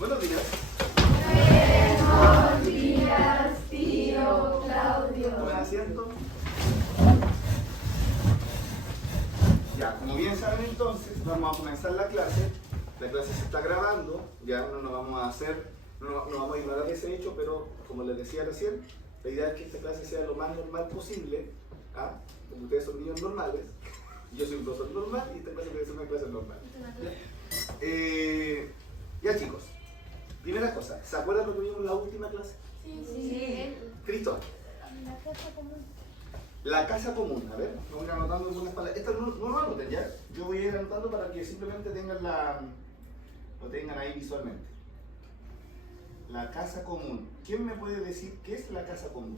Buenos días. Buenos días, tío Claudio. Tomen asiento. Ya, como bien saben entonces, vamos a comenzar la clase. La clase se está grabando, ya no nos vamos a hacer, no vamos a ignorar ese hecho, pero como les decía recién, la idea es que esta clase sea lo más normal posible, ¿ah? Como ustedes son niños normales, yo soy un profesor normal y esta clase debe ser una clase normal. Ya chicos, primera cosa, ¿se acuerdan lo que vimos en la última clase? Sí. Cristóbal. La casa común. La casa común, a ver, vamos a ir anotando algunas palabras. Esto no lo anoten ya, yo voy a ir anotando para que simplemente tengan lo tengan ahí visualmente. La casa común. ¿Quién me puede decir qué es la casa común?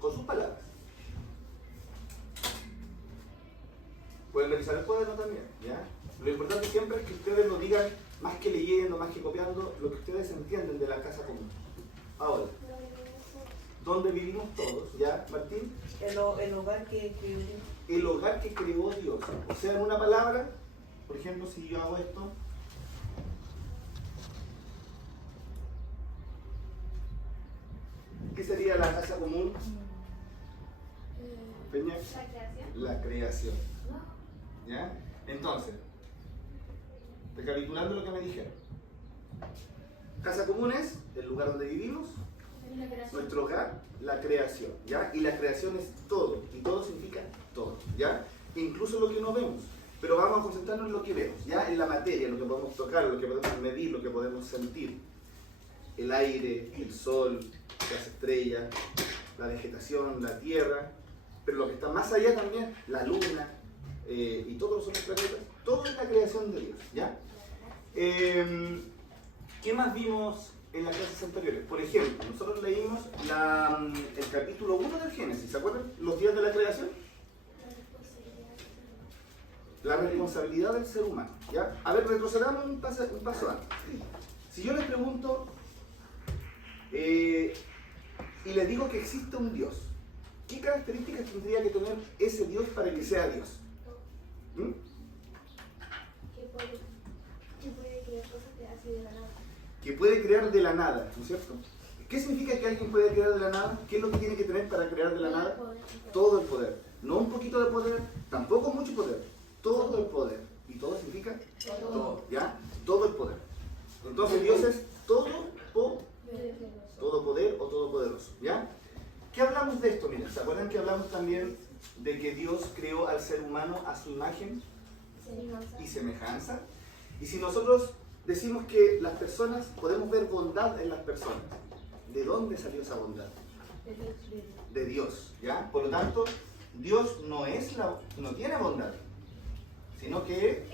Con sus palabras. Pueden revisar el cuaderno también, ¿ya? Lo importante siempre es que ustedes lo digan más que leyendo, más que copiando, lo que ustedes entienden de la casa común. Ahora, ¿dónde vivimos todos? ¿Ya, Martín? El hogar que El hogar que creó Dios. O sea, en una palabra, por ejemplo, si yo hago esto, ¿qué sería la casa común? Peña. La creación. La creación. ¿Ya? Entonces, recapitulando lo que me dijeron. Casa común es el lugar donde vivimos, La creación. nuestro hogar, la creación, ¿ya? Y la creación es todo, y todo significa todo, ¿ya? Incluso lo que no vemos, pero vamos a concentrarnos en lo que vemos, ¿ya? En la materia, en lo que podemos tocar, en lo que podemos medir, lo que podemos sentir. El aire, el sol, las estrellas, la vegetación, la tierra, pero lo que está más allá también, la luna, y todos los otros planetas, todo es la creación de Dios, ¿ya? ¿Qué más vimos en las clases anteriores? Por ejemplo, nosotros leímos el capítulo 1 del Génesis, ¿se acuerdan? Los días de la creación. La responsabilidad del ser humano, ¿ya? A ver, retrocedamos un paso antes. Si yo les pregunto y les digo que existe un Dios, ¿qué características tendría que tener ese Dios para que sea Dios? ¿Mm? Que puede crear cosas así de la nada. Que puede crear de la nada, ¿no es cierto? ¿Qué significa que alguien puede crear de la nada? ¿Qué es lo que tiene que tener para crear de la nada? Todo el poder. No un poquito de poder, tampoco mucho poder. Todo el poder. ¿Y todo significa? Todo. ¿Ya? Todo el poder. Entonces Dios es todo poder o todopoderoso. ¿Ya? ¿Qué hablamos de esto? Mira, ¿se acuerdan que hablamos también de que Dios creó al ser humano a su imagen y semejanza? Y si nosotros decimos que las personas, podemos ver bondad en las personas, ¿de dónde salió esa bondad? De Dios, ¿ya? Por lo tanto, Dios no tiene bondad, sino que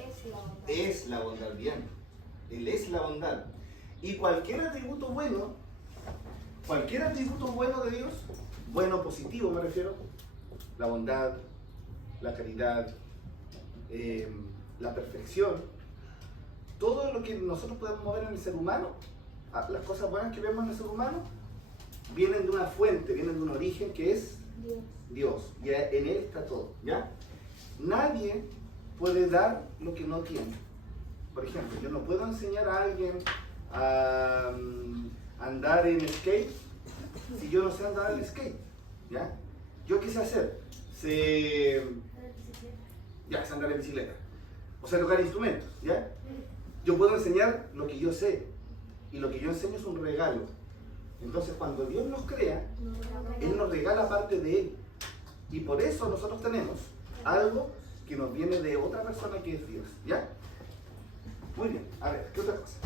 es la bondad, bien. Él es la bondad. Y cualquier atributo bueno de Dios, bueno, positivo me refiero, la bondad, la caridad, la perfección, todo lo que nosotros podemos ver en el ser humano, las cosas buenas que vemos en el ser humano, vienen de una fuente, vienen de un origen que es Dios. Y en Él está todo, ¿ya? Nadie puede dar lo que no tiene. Por ejemplo, yo no puedo enseñar a alguien a andar en skate si yo no sé andar en skate, ¿ya? ¿Yo qué sé hacer? Sé andar en bicicleta. O sea, tocar instrumentos, ¿ya? Yo puedo enseñar lo que yo sé, y lo que yo enseño es un regalo. Entonces, cuando Dios nos crea, Él nos regala parte de Él. Y por eso nosotros tenemos algo que nos viene de otra persona que es Dios, ¿ya? Muy bien, a ver, ¿qué otra cosa?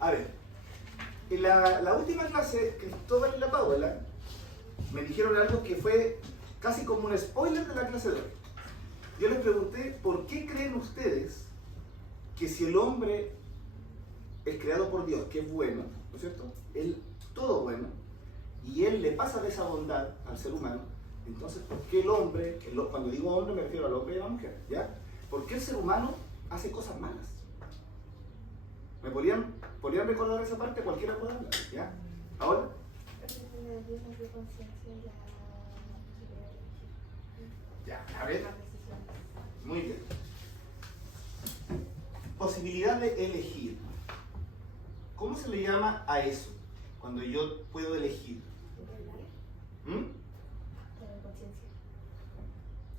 A ver, en la última clase, Cristóbal y la Paola me dijeron algo que fue casi como un spoiler de la clase de hoy. Yo les pregunté, ¿por qué creen ustedes que si el hombre es creado por Dios, que es bueno, ¿no es cierto? Él, todo bueno, y Él le pasa de esa bondad al ser humano, entonces, ¿por qué el hombre, cuando digo hombre me refiero al hombre y a la mujer, ¿ya? ¿Por qué el ser humano hace cosas malas? ¿Me podrían recordar esa parte? Cualquiera puede hablar, ¿ya? ¿Ahora? Ya, a ver. Muy bien. posibilidad de elegir. ¿Cómo se le llama a eso? Cuando yo puedo elegir. ¿Mm? Tener conciencia.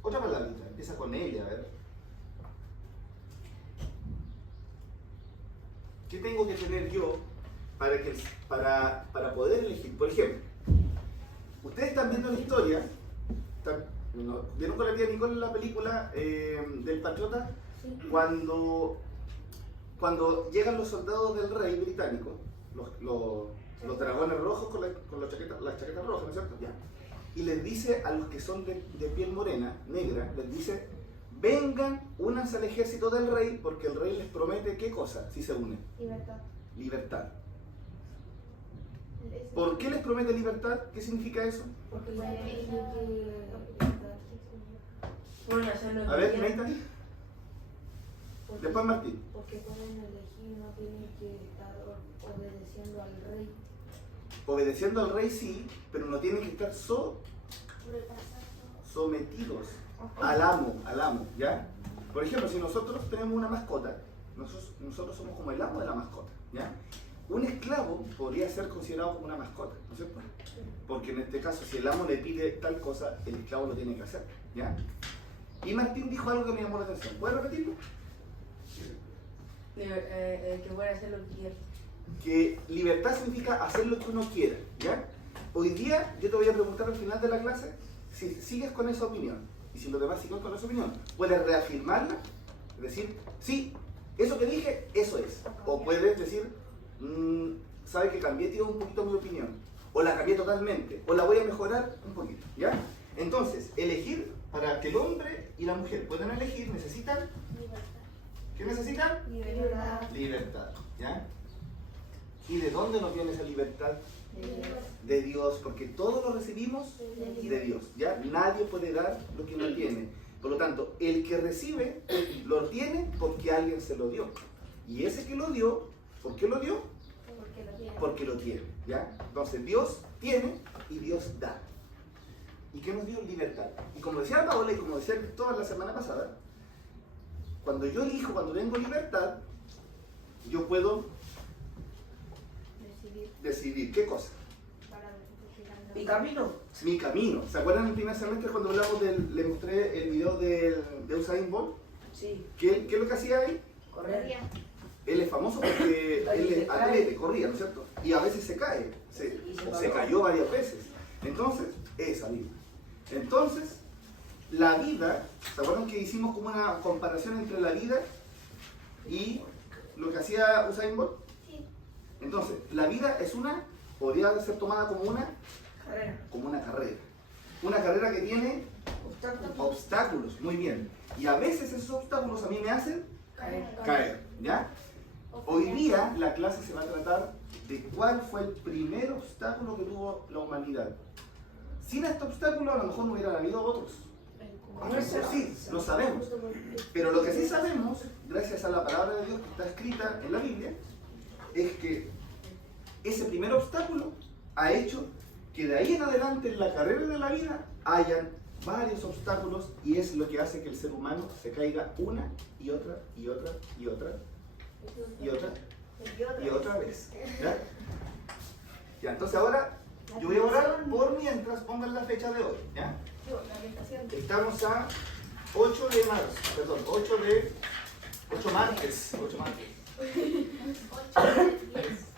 Otra palabrita, empieza con L, a ver. ¿Qué tengo que tener yo para poder elegir? Por ejemplo, ustedes están viendo la historia, ¿vieron con la tía Nicole en la película del Patriota? Sí. Cuando llegan los soldados del rey británico, los dragones rojos con las chaquetas rojas, ¿no es cierto? Ya. Y les dice a los que son de piel morena, negra, les dice, vengan, únanse al ejército del rey, porque el rey les promete, ¿qué cosa? Si se unen. Libertad. Libertad. ¿Por qué les promete libertad? ¿Qué significa eso? Porque pueden elegir pueden hacer lo A que ver, quieran. Nathan, Porque- después Martín. Porque pueden elegir, no tienen que estar obedeciendo al rey. Obedeciendo al rey sí, pero no tienen que estar Por el pasado. sometidos al amo, ¿ya? Por ejemplo, si nosotros tenemos una mascota, nosotros somos como el amo de la mascota, ¿ya? Un esclavo podría ser considerado como una mascota, ¿no es cierto? Porque en este caso, si el amo le pide tal cosa, el esclavo lo tiene que hacer, ¿ya? Y Martín dijo algo que me llamó la atención. ¿Puedes repetirlo? Que puede hacer lo que quiera. Que libertad significa hacer lo que uno quiera, ¿ya? Hoy día yo te voy a preguntar al final de la clase si sigues con esa opinión. Y si los demás siguen con esa opinión, puedes reafirmarla, decir, sí, eso que dije, eso es. O puedes decir, sabe que cambié, tío, un poquito mi opinión. O la cambié totalmente. O la voy a mejorar un poquito, ¿ya? Entonces, elegir, para que el hombre y la mujer puedan elegir, necesitan, Libertad. ¿qué necesitan? Libertad. Libertad, ¿ya? ¿Y de dónde nos viene esa libertad? Libertad. De Dios, porque todo lo recibimos de Dios, ¿ya? Nadie puede dar lo que no tiene. Por lo tanto, el que recibe, lo tiene porque alguien se lo dio. Y ese que lo dio, ¿por qué lo dio? Porque lo quiere. Porque lo tiene, ¿ya? Entonces, Dios tiene y Dios da. ¿Y qué nos dio? Libertad. Y como decía Paola y como decía Cristóbal la semana pasada, cuando yo elijo, cuando tengo libertad, yo puedo decidir ¿qué cosa? Para Mi camino. Mi camino. ¿Se acuerdan el primer semestre cuando hablamos le mostré el video de Usain Bolt? Sí. ¿Qué es lo que hacía ahí? Correr. Él es famoso porque él es atleta, corría, ¿no es cierto? Y a veces se cae, se cayó varias veces. Entonces, esa vida. Entonces, la vida, ¿se acuerdan que hicimos como una comparación entre la vida y lo que hacía Usain Bolt? Sí. Entonces, la vida es podría ser tomada como una Carrera. Una carrera que tiene Obstáculos. obstáculos, muy bien. Y a veces esos obstáculos a mí me hacen caer, ¿ya? Hoy día la clase se va a tratar de cuál fue el primer obstáculo que tuvo la humanidad. Sin este obstáculo a lo mejor no hubieran habido otros. A lo mejor sí, no sabemos. Pero lo que sí sabemos, gracias a la palabra de Dios que está escrita en la Biblia, es que ese primer obstáculo ha hecho que de ahí en adelante en la carrera de la vida hayan varios obstáculos y es lo que hace que el ser humano se caiga una y otra y otra y otra y otra y otra vez. ¿Ya? Ya, entonces ahora yo voy a orar por mientras pongan la fecha de hoy. ¿Ya? Estamos a 8 de marzo, perdón, 8 martes. 8 martes. 8, 10.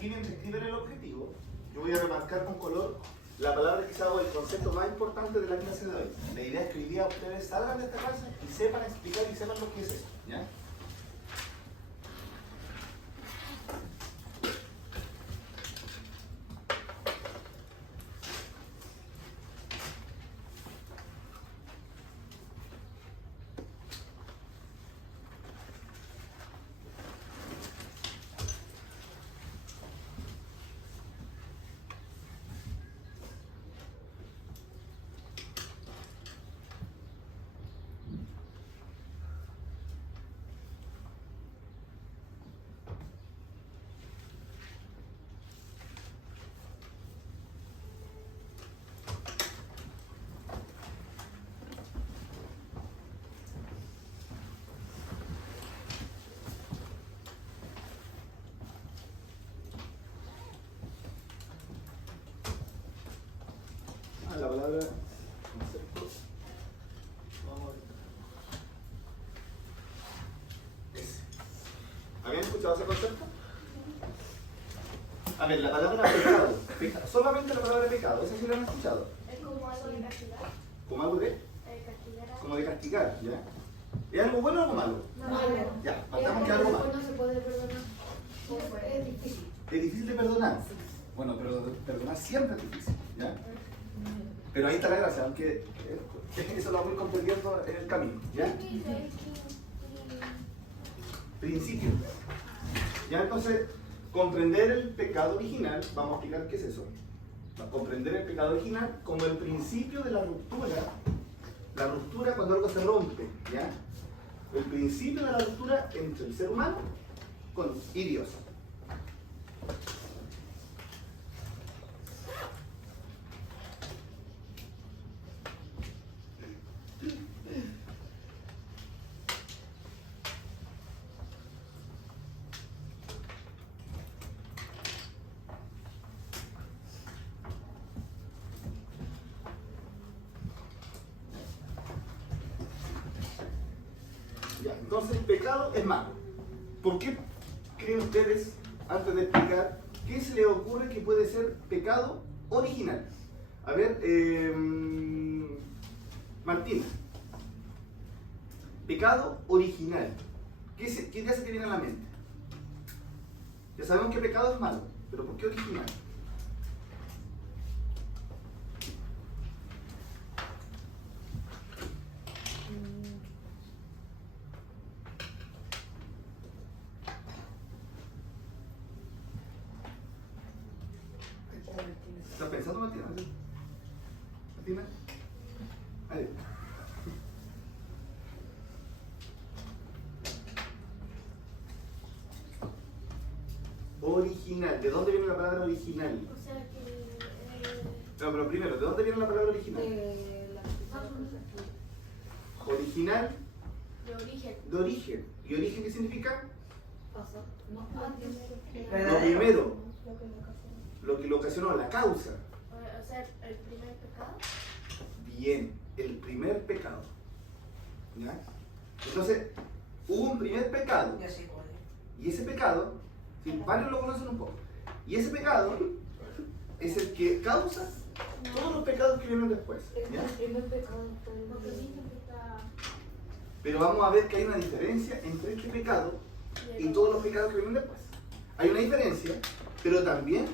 aquí mientras escriben el objetivo, yo voy a remarcar con color la palabra quizá o el concepto más importante de la clase de hoy. La idea es que hoy día ustedes salgan de esta clase y sepan explicar y sepan lo que es esto, ¿ya? La palabra concepto. Vamos a ver. Ese. ¿Habían escuchado ese concepto? A ver, la palabra pecado. Solamente la palabra pecado, ¿esa sí la han escuchado? Es como algo de castigar. ¿Como algo de? Castigar. Como de castigar, ¿ya? ¿Es algo bueno o algo malo? Malo. Ya, partamos que algo malo. No se puede perdonar. Es difícil. ¿Es difícil de perdonar? Bueno, pero perdonar siempre es difícil, ¿ya? Pero ahí está la gracia, aunque eso lo vamos a ir comprendiendo en el camino, ¿ya? Principio. Ya entonces, comprender el pecado original, vamos a explicar qué es eso. Comprender el pecado original como el principio de la ruptura cuando algo se rompe, ¿ya? El principio de la ruptura entre el ser humano y Dios. Ya, entonces el pecado es malo. ¿Por qué creen ustedes, antes de explicar, qué se les ocurre que puede ser pecado original? A ver, Martina. Pecado original. ¿Qué ya se te viene a la mente? Ya sabemos que pecado es malo, pero ¿por qué original? ¿Estás pensando, Martina? ¿Martina? Ahí. Original. ¿De dónde viene la palabra original? O sea que. No, pero primero, ¿de dónde viene la palabra original? De la Original, De origen. de origen. ¿Y origen qué significa? Pasó. No, Lo primero, lo que lo ocasionó, la causa. O sea, el primer pecado. Bien, el primer pecado. ¿Ya? Entonces, hubo un primer pecado. Ya sé cuál es. Y ese pecado, sí, varios lo conocen un poco. Y ese pecado es el que causa todos los pecados que vienen después. ¿Ya? El primer pecado fue Porque dicen que está. Pero vamos a ver que hay una diferencia entre este pecado y todos los pecados que vienen después. Hay una diferencia, pero también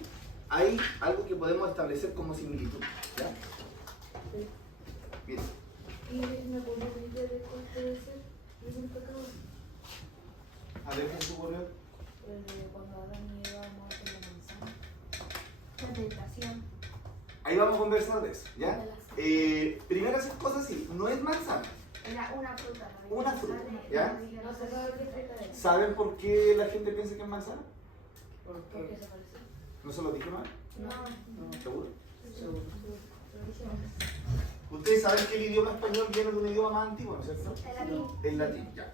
hay algo que podemos establecer como similitud. ¿Ya? Bien. Y me acuerdo de cuál puede ser el primer pecado. A ver qué se ocurrió. El de cuando Adán y Eva muerden la manzana. La tentación. Ahí vamos a conversar de eso. ¿Ya? Primero esas cosas sí, no es manzana. Era una fruta. ¿no? Una fruta, ¿ya? No se sabe qué fruta es. ¿Saben por qué la gente piensa que es manzana? ¿Por qué se parece? ¿No se lo dije mal? No. ¿Seguro? Seguro. Ustedes saben que el idioma español viene de un idioma más antiguo, ¿no es cierto? El latín. El latín, ya.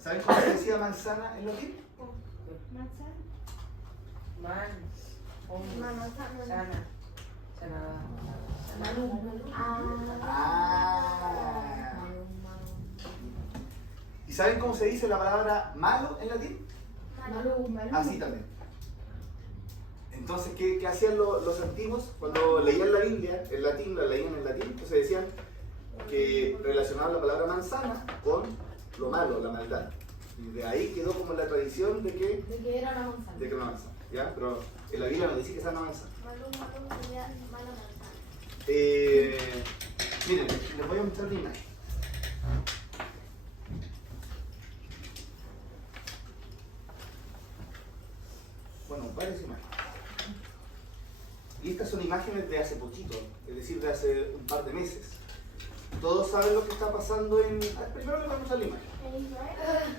¿Saben cómo se decía manzana en latín? Manzana. Sana. Ah. ¿Y saben cómo se dice la palabra malo en latín? Malú. Así también. Entonces, ¿qué hacían los antiguos? Cuando leían la Biblia en latín, la leían en latín, entonces decían que relacionaban la palabra manzana con lo malo, la maldad. Y de ahí quedó como la tradición de que era una manzana. era una manzana, ¿ya? Pero en la Biblia no dice que sea una manzana. Malo, sería mala manzana. Miren, les voy a mostrar una imagen. Bueno, varias imágenes. Y estas son imágenes de hace poquito, es decir, de hace un par de meses. Todos saben lo que está pasando en... Primero les voy a mostrar la imagen. ¿En Israel?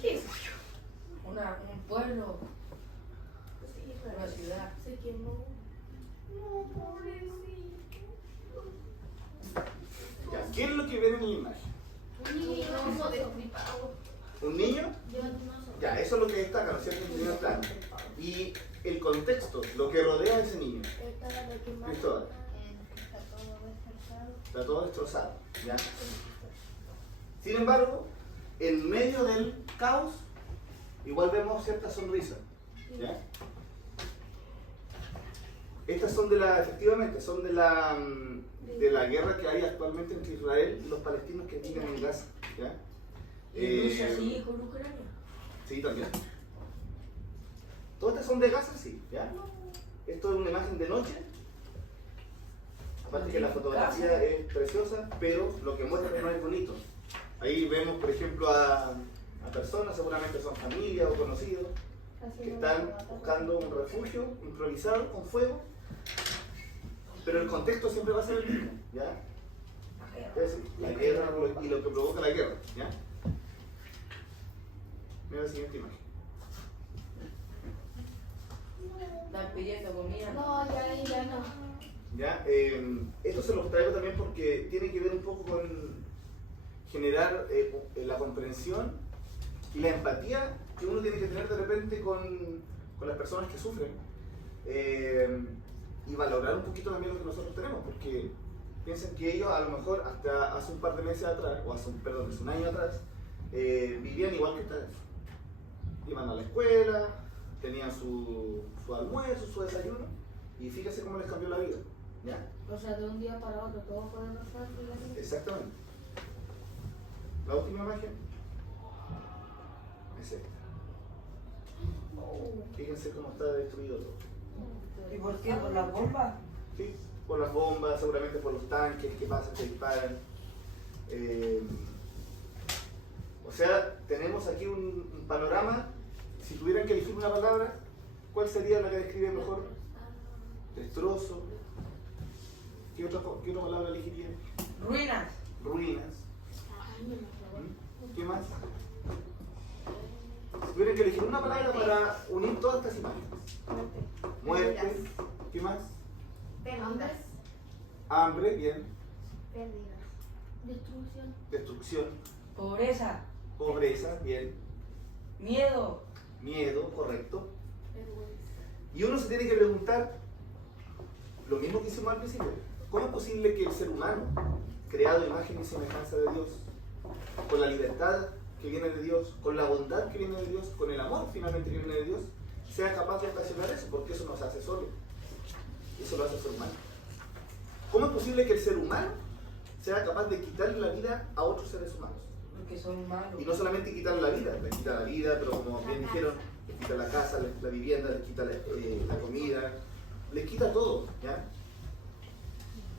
¿Qué es? Un pueblo, Sí, una ciudad. se quemó. No, pobrecito. Ya, ¿qué es lo que ven en la imagen? Un niño destripado. ¿Un niño? Yo no sé. Ya, eso es lo que destaca, ¿no es cierto? En primer plano. Y el contexto, lo que rodea a ese niño. Estaba de quemar. Cristóbal. Está todo descansado. Está todo destrozado, ¿ya? Sin embargo, en medio del caos, igual vemos cierta sonrisa, ¿ya? Estas son efectivamente, son de la guerra que hay actualmente entre Israel y los palestinos que viven en Gaza, ¿ya? ¿Y Rusia sigue con Ucrania? Sí, también. Todas estas son de Gaza, sí, ¿ya? Esto es una imagen de noche. Aparte que la fotografía es preciosa, pero lo que muestra no es bonito. Ahí vemos, por ejemplo, a personas, seguramente son familias o conocidos, que están buscando un refugio improvisado con fuego, pero el contexto siempre va a ser el mismo, ¿ya? Es la guerra y lo que provoca la guerra, ¿ya? Mira la siguiente imagen. Están pidiendo comida. No, ya no. ¿Ya? Esto se los traigo también porque tiene que ver un poco con generar la comprensión y la empatía que uno tiene que tener de repente con las personas que sufren y valorar un poquito también lo que nosotros tenemos, porque piensen que ellos a lo mejor hasta hace un par de meses atrás, o hace un año atrás, vivían igual que ustedes. Iban a la escuela, tenían su almuerzo, su desayuno, y fíjense cómo les cambió la vida, ¿ya? O sea, de un día para otro todo puede pasar. Exactamente. La última imagen es esta. Fíjense cómo está destruido todo. ¿Y por qué? ¿Por las bombas? ¿Sí? Por las bombas, seguramente por los tanques que pasan, que disparan. O sea, tenemos aquí un panorama. Si tuvieran que elegir una palabra, ¿cuál sería la que describe mejor? Destrozo. ¿Qué otra palabra elegirían? Ruinas. Ruinas. ¿Qué más? Si tuvieran que elegir una palabra para unir todas estas imágenes. Muerte. ¿Qué más? Pérdidas. Hambre, bien. Pérdidas. Destrucción. Destrucción. Pobreza. Pobreza, bien. Miedo. Miedo, correcto. Vergüenza. Y uno se tiene que preguntar lo mismo que hicimos al principio. ¿Cómo es posible que el ser humano, creado a imagen y semejanza de Dios, con la libertad que viene de Dios, con la bondad que viene de Dios, con el amor finalmente que viene de Dios, sea capaz de ocasionar eso? Porque eso nos hace solo. Eso lo hace el ser humano. ¿Cómo es posible que el ser humano sea capaz de quitarle la vida a otros seres humanos? Porque son malos. Y no solamente quitarle la vida, les quita la vida, pero como bien dijeron, les quita la casa, la vivienda, les quita la comida, les quita todo, ¿ya?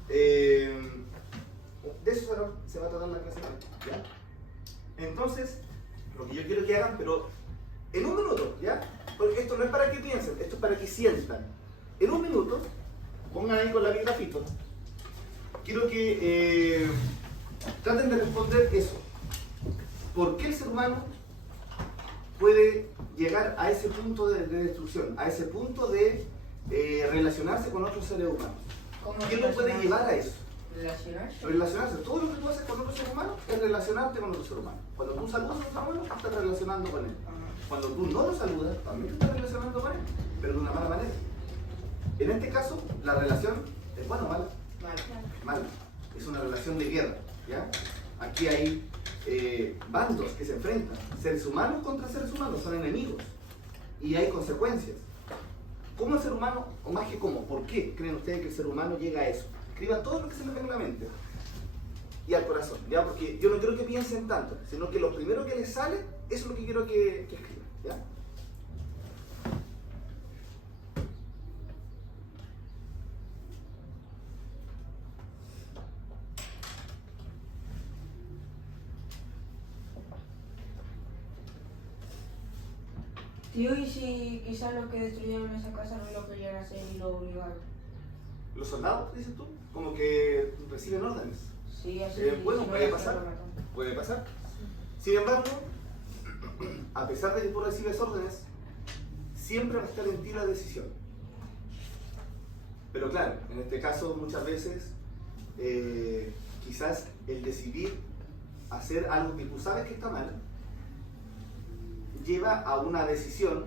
De eso se va a tratar la clase, ¿ya? Entonces, lo que yo quiero que hagan, pero en un minuto, ¿ya? Porque esto no es para que piensen, esto es para que sientan. En un minuto, pongan ahí con la grafito, quiero que traten de responder eso. ¿Por qué el ser humano puede llegar a ese punto de destrucción, a ese punto de relacionarse con otros seres humanos? ¿Qué lo puede llevar a eso? Relacionarse. Relacionarse. Todo lo que tú haces con otro ser humano es relacionarte con otro ser humano. Cuando tú saludas a otro humano, estás relacionando con él. Cuando tú no lo saludas, también te estás relacionando con él, pero de una mala manera. En En este caso, la relación es buena o mala. Malo. Mala. Es una relación de guerra, ¿ya? Aquí hay bandos que se enfrentan. Seres humanos contra seres humanos, son enemigos. Y hay consecuencias. ¿Cómo el ser humano, o más que cómo, por qué creen ustedes que el ser humano llega a eso? Escriban todo lo que se les venga a la mente y al corazón, ¿ya? Porque yo no quiero que piensen tanto, sino que lo primero que les sale, eso es lo que quiero que escriban, ¿ya? Tío, ¿y si quizás lo que destruyeron esa casa no lo querían hacer y lo obligaron? Los soldados, dices tú, como que reciben órdenes. Sí, así. Bueno, si no, puede ya pasar. se lo matan. Puede pasar. Sin embargo, a pesar de que tú recibes órdenes, siempre va a estar en ti la decisión. Pero claro, en este caso muchas veces quizás el decidir hacer algo que tú sabes que está mal lleva a una decisión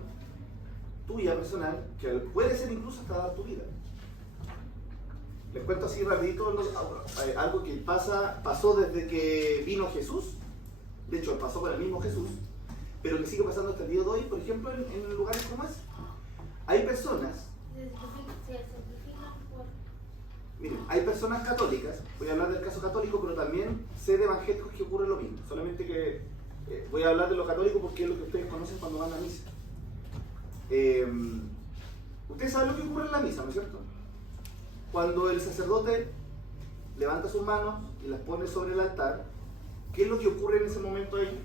tuya personal que puede ser incluso hasta dar tu vida. Les cuento así rapidito algo que pasó desde que vino Jesús. De hecho, pasó con el mismo Jesús, pero que sigue pasando hasta el día de hoy, por ejemplo, en lugares como ese. Hay personas, Se sacrifican por... miren, hay personas católicas, voy a hablar del caso católico, pero también sé de evangélicos que ocurre lo mismo, solamente que voy a hablar de lo católico porque es lo que ustedes conocen cuando van a misa. Ustedes saben lo que ocurre en la misa, ¿no es cierto? Cuando el sacerdote levanta sus manos y las pone sobre el altar, ¿qué es lo que ocurre en ese momento ahí?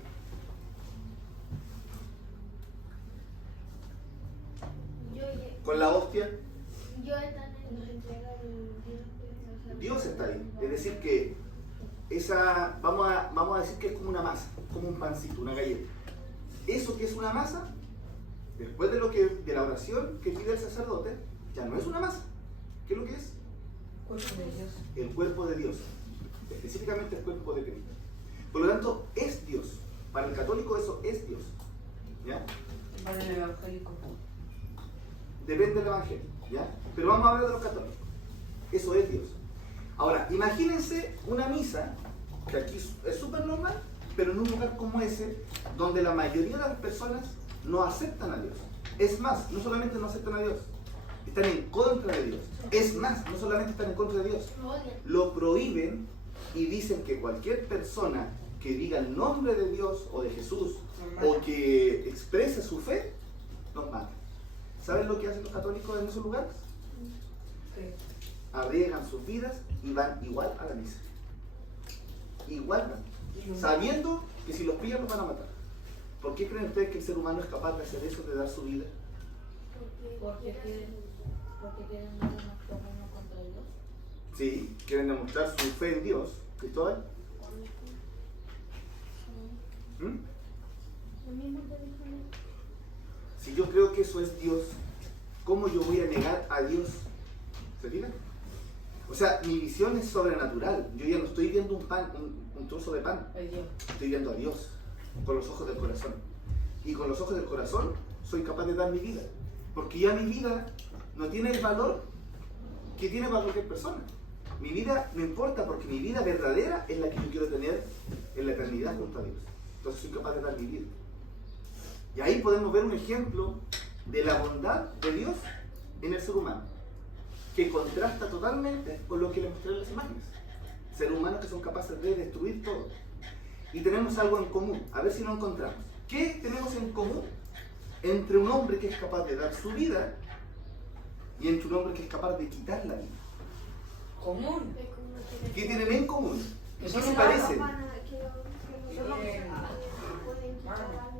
Con la hostia, Yo están en... Nos entrega el Dios está ahí. Es decir que vamos a decir que es como una masa, como un pancito, una galleta. Eso que es una masa, después de la oración que pide el sacerdote, ya no es una masa. ¿Qué es lo que es? Cuerpo de Dios. El cuerpo de Dios, específicamente el cuerpo de Cristo. Por lo tanto, es Dios. Para el católico eso es Dios. ¿Ya? Para el evangélico. Depende del evangelio. ¿Ya? Pero vamos a hablar de los católicos. Eso es Dios. Ahora, imagínense una misa, que aquí es súper normal, pero en un lugar como ese, donde la mayoría de las personas no aceptan a Dios. Es más, no solamente no aceptan a Dios, están en contra de Dios. Es más, no solamente están en contra de Dios, Lo odian. lo prohíben y dicen que cualquier persona que diga el nombre de Dios o de Jesús o que exprese su fe, nos mata. ¿Saben lo que hacen los católicos en esos lugares? ¿Qué? Arriesgan sus vidas y van igual a la misa. Igual van. Sabiendo que si los pillan los van a matar. ¿Por qué creen ustedes que el ser humano es capaz de hacer eso, de dar su vida? Porque quieren dar una uno contra Dios. Sí, quieren demostrar su fe en Dios. ¿Cristóbal? ¿Mm? Lo mismo que dijo él. Si yo creo que eso es Dios, ¿cómo yo voy a negar a Dios? ¿Se fijan? O sea, mi visión es sobrenatural. Yo ya no estoy viendo un trozo de pan. Es Dios. Estoy viendo a Dios con los ojos del corazón. Y con los ojos del corazón soy capaz de dar mi vida. Porque ya mi vida no tiene el valor que tiene para cualquier persona. Mi vida no importa porque mi vida verdadera es la que yo quiero tener en la eternidad junto a Dios. Entonces soy capaz de dar mi vida. Y ahí podemos ver un ejemplo de la bondad de Dios en el ser humano, que contrasta totalmente con lo que le mostré en las imágenes. Seres humanos que son capaces de destruir todo. Y tenemos algo en común, a ver si lo encontramos. ¿Qué tenemos en común entre un hombre que es capaz de dar su vida y entre un hombre que es capaz de quitar la vida? Común. Es como que... ¿Qué tienen en común? Que ¿Qué son se humanos. parecen? Pueden quitar algo.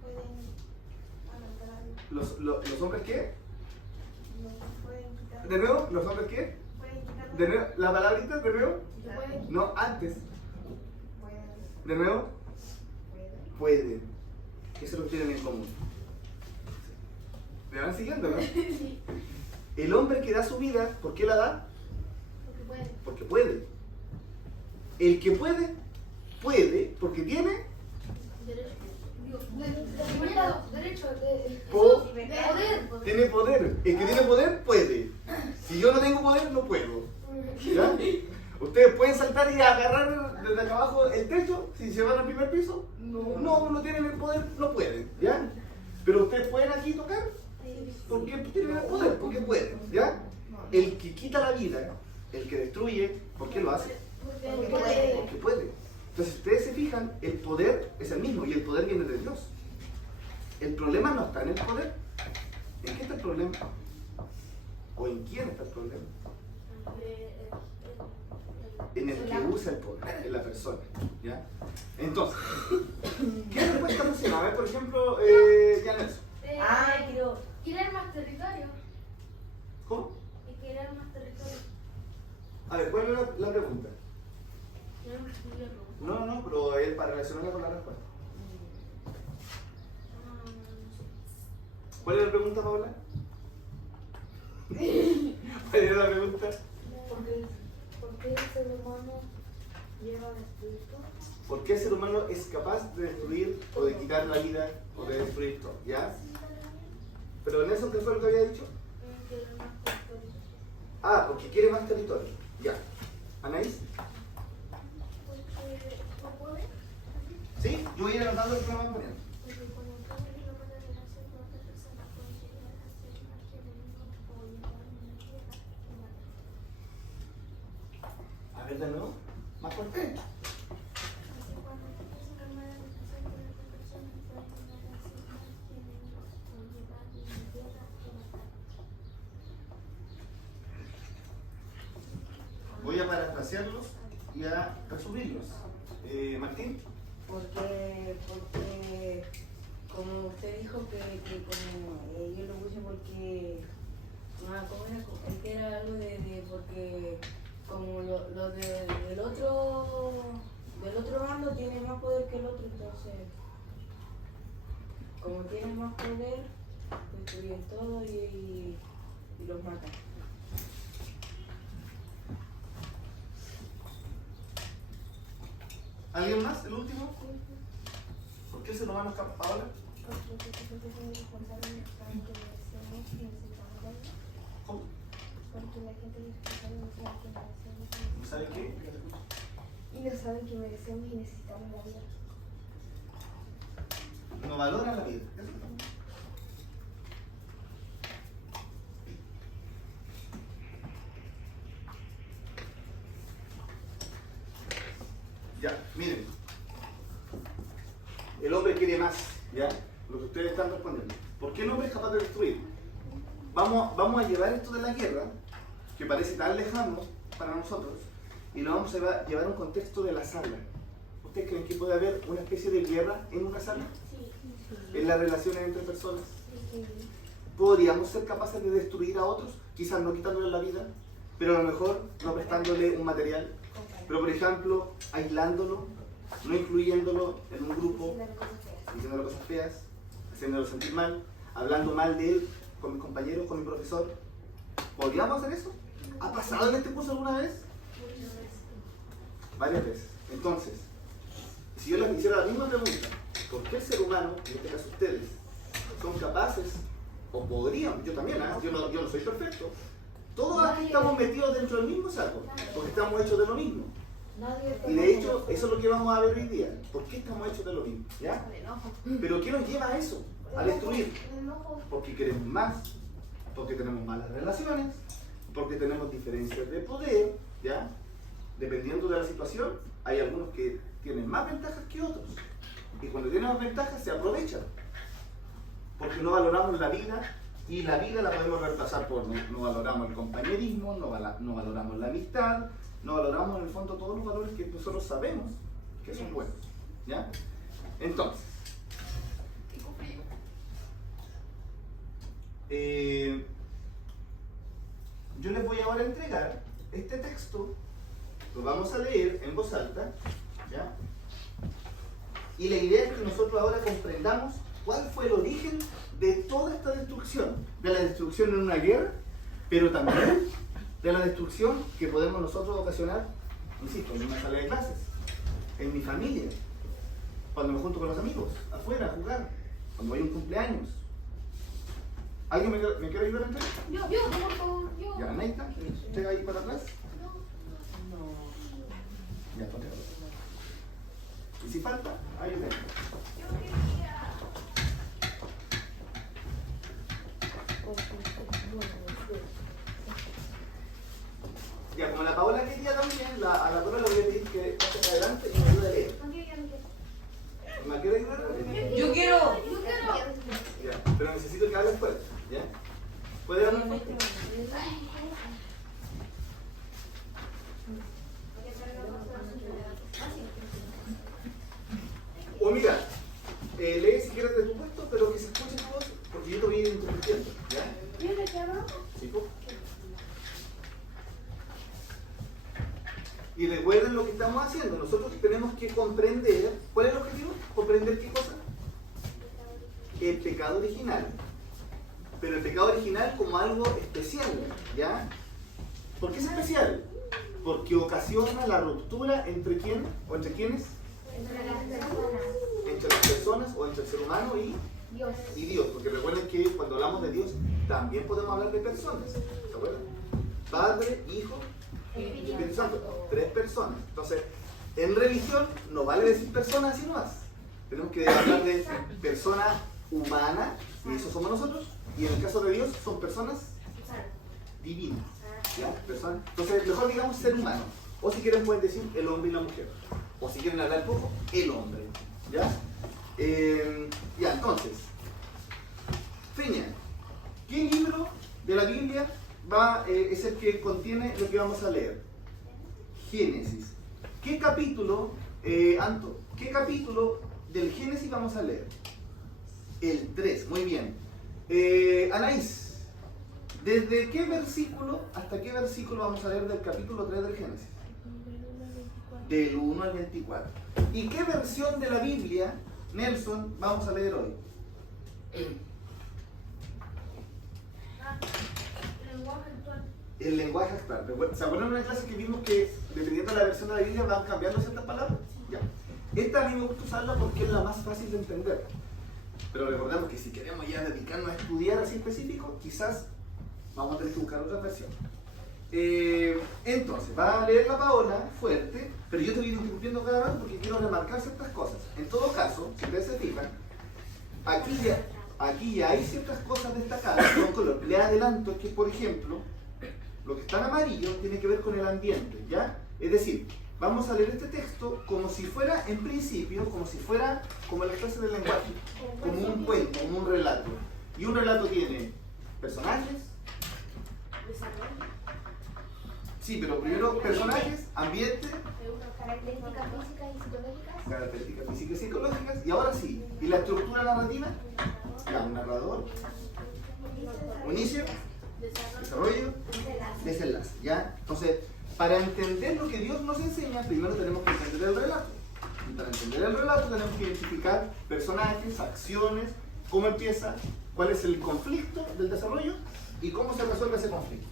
Pueden arrancar algo. ¿Los hombres qué? Pueden quitar. ¿De nuevo? ¿Los hombres qué? Pueden quitar. ¿De nuevo? ¿La palabrita? ¿De nuevo? Pueden. No, antes. Pueden. ¿De nuevo? Pueden. Pueden. Eso es lo que tienen en común. ¿Me van siguiendo, no? Sí. El hombre que da su vida, ¿por qué la da? Porque pueden. Porque puede. El que puede, puede porque tiene Derecho. Derecho de poder. Tiene poder. El que tiene poder puede. Si yo no tengo poder, no puedo. ¿Ya? Ustedes pueden saltar y agarrar desde acá abajo el techo si se van al primer piso. No tienen el poder, no pueden. ¿Ya? Pero ustedes pueden aquí tocar porque tienen el poder, porque pueden. ¿Ya? El que quita la vida, el que destruye, ¿por qué lo hace? Porque puede. Entonces, si ustedes se fijan, el poder es el mismo y el poder viene de Dios. El problema no está en el poder. ¿En qué está el problema? ¿O en quién está el problema? En el que usa el poder, en la persona. ¿Ya? Entonces, ¿qué respuesta pusieron? A ver, por ejemplo, ya Nelson. Querer más territorio. ¿Cómo? Y querer más territorio. A ver, ¿cuál era la pregunta? Querer más territorio. No, pero es para relacionarla con la respuesta. ¿Cuál era la pregunta, Paola? ¿Cuál era la pregunta? ¿Por qué el ser humano lleva a destruir todo? ¿Por qué el ser humano es capaz de destruir o de quitar la vida o de destruir todo? ¿Ya? Pero Nelson, ¿qué fue lo que había dicho? Querer más territorio. Ah, porque quiere más territorio. Ya. ¿Anaís? Porque no puede. ¿Sí? Yo voy a ir anotando lo que me van poniendo. Porque cuando tú eres la mala relación con otra persona, puede llegar a ser más que veneno o llegar a una guerra que mata. A ver, de nuevo. ¿Más fuerte? Así cuando tú tienes una mala relación con otra persona, puede llegar a ser más que veneno o llegar a una guerra que matar. Voy a parafrasearlos y a resumirlos. Martín. Porque como usted dijo que como yo lo puse porque ¿cómo era? Es que era algo de porque como lo del otro bando tiene más poder que el otro, entonces como tiene más poder destruyen todo y los matan. ¿Alguien más? ¿El último? ¿Por qué el ser humano es capaz? Paola. Porque nosotros somos responsables de que merecemos y necesitamos algo. ¿Cómo? Porque la gente es responsable y no sabe que merecemos. ¿No sabe qué? Y no saben que merecemos y necesitamos la vida. No valora la vida. Eso es. Ya, miren. El hombre quiere más, ¿ya? Lo que ustedes están respondiendo. ¿Por qué el hombre es capaz de destruir? Vamos a llevar esto de la guerra, que parece tan lejano para nosotros, y lo vamos a llevar a un contexto de la sala. ¿Ustedes creen que puede haber una especie de guerra en una sala? En las relaciones entre personas. ¿Podríamos ser capaces de destruir a otros? Quizás no quitándole la vida, pero a lo mejor no prestándole un material. Pero por ejemplo, aislándolo, no incluyéndolo en un grupo, diciéndole cosas feas, haciéndolo sentir mal, hablando mal de él con mis compañeros, con mi profesor. ¿Podríamos hacer eso? ¿Ha pasado en este curso alguna vez? Varias veces. Entonces, si yo les hiciera la misma pregunta, ¿por qué el ser humano, en este caso ustedes, son capaces, o podrían, yo también, yo no soy perfecto, todos aquí estamos metidos dentro del mismo saco, porque estamos hechos de lo mismo. Y de hecho, eso es lo que vamos a ver hoy día. ¿Por qué estamos hechos de lo mismo? ¿Ya? Pero ¿qué nos lleva a eso? A destruir. Porque queremos más, porque tenemos malas relaciones, porque tenemos diferencias de poder, ¿ya? Dependiendo de la situación, hay algunos que tienen más ventajas que otros. Y cuando tienen más ventajas, se aprovechan. Porque no valoramos la vida, y la vida la podemos reemplazar por no valoramos el compañerismo, no valoramos la amistad, no valoramos en el fondo todos los valores que nosotros sabemos que son buenos. ¿Ya? Entonces, yo les voy ahora a entregar este texto, lo vamos a leer en voz alta, ¿ya? Y la idea es que nosotros ahora comprendamos cuál fue el origen de toda esta destrucción, de la destrucción en una guerra, pero también de la destrucción que podemos nosotros ocasionar, insisto, en una sala de clases, en mi familia, Cuando me junto con los amigos, afuera, a jugar. Cuando hay un cumpleaños. ¿Alguien me quiere ayudar a entrar? Yo, por favor, yo. Ya, Neita, usted ahí para atrás. No. Ya, ponte. Y si falta, ayúdenme. Yo quería. Ya, como la Paola quería también, a la Paola le voy a pedir que pase para adelante y me ayude a leer. ¿Me quiere ayudar? Yo quiero. Ya, pero necesito que hables fuerte, ¿ya? ¿Puede hablar fuerte? O mira, lee si quieres de tu puesto, pero que se escuche tu voz, porque yo te voy a ir interrumpiendo, ¿ya? ¿Sí, po? Y recuerden lo que estamos haciendo. Nosotros tenemos que comprender. ¿Cuál es el objetivo? ¿Comprender qué cosa? El pecado original. Pero el pecado original como algo especial, ¿ya? ¿Por qué es especial? Porque ocasiona la ruptura entre quién o entre quiénes. Entre las personas. Entre las personas o entre el ser humano Dios. y Dios. Porque recuerden que cuando hablamos de Dios también podemos hablar de personas. ¿Se acuerdan? Padre, Hijo, Espíritu Santo. 3 personas. Entonces, en religión no vale decir personas así nomás. Tenemos que hablar de persona humana, y eso somos nosotros. Y en el caso de Dios son personas divinas. ¿Ya? Personas. Entonces, mejor digamos ser humano. O si quieren pueden decir el hombre y la mujer. O si quieren hablar poco, el hombre. ¿Ya? Ya, entonces. Feña, ¿qué libro de la Biblia es el que contiene lo que vamos a leer? Génesis. ¿Qué capítulo, Anto? ¿Qué capítulo del Génesis vamos a leer? El 3, muy bien. Anaís, ¿desde qué versículo hasta qué versículo vamos a leer del capítulo 3 del Génesis? Del 1 al 24. ¿Y qué versión de la Biblia, Nelson, vamos a leer hoy? Lenguaje actual. El lenguaje actual. ¿Se acuerdan de una clase que vimos que dependiendo de la versión de la Biblia van cambiando ciertas palabras? Ya. Esta a mí me gusta usarla porque es la más fácil de entender. Pero recordemos que si queremos ya dedicarnos a estudiar así específico, quizás vamos a tener que buscar otra versión. Entonces, va a leer la Paola fuerte, pero yo te voy interrumpiendo cada rato porque quiero remarcar ciertas cosas. En todo caso, si ustedes se fijan, aquí ya hay ciertas cosas destacadas con color. Le adelanto que, por ejemplo, lo que está en amarillo tiene que ver con el ambiente, ¿ya? Es decir, vamos a leer este texto como si fuera, en principio, como si fuera como la clase del lenguaje, como un cuento, como un relato. Y un relato tiene personajes. Sí, pero primero personajes, ambiente, Características físicas y psicológicas. características físicas y psicológicas, y ahora sí, ¿y la estructura narrativa? Ya, un narrador, un inicio, desarrollo, desenlace, ¿ya? Entonces, para entender lo que Dios nos enseña, primero tenemos que entender el relato. Y para entender el relato tenemos que identificar personajes, acciones, cómo empieza, cuál es el conflicto del desarrollo y cómo se resuelve ese conflicto.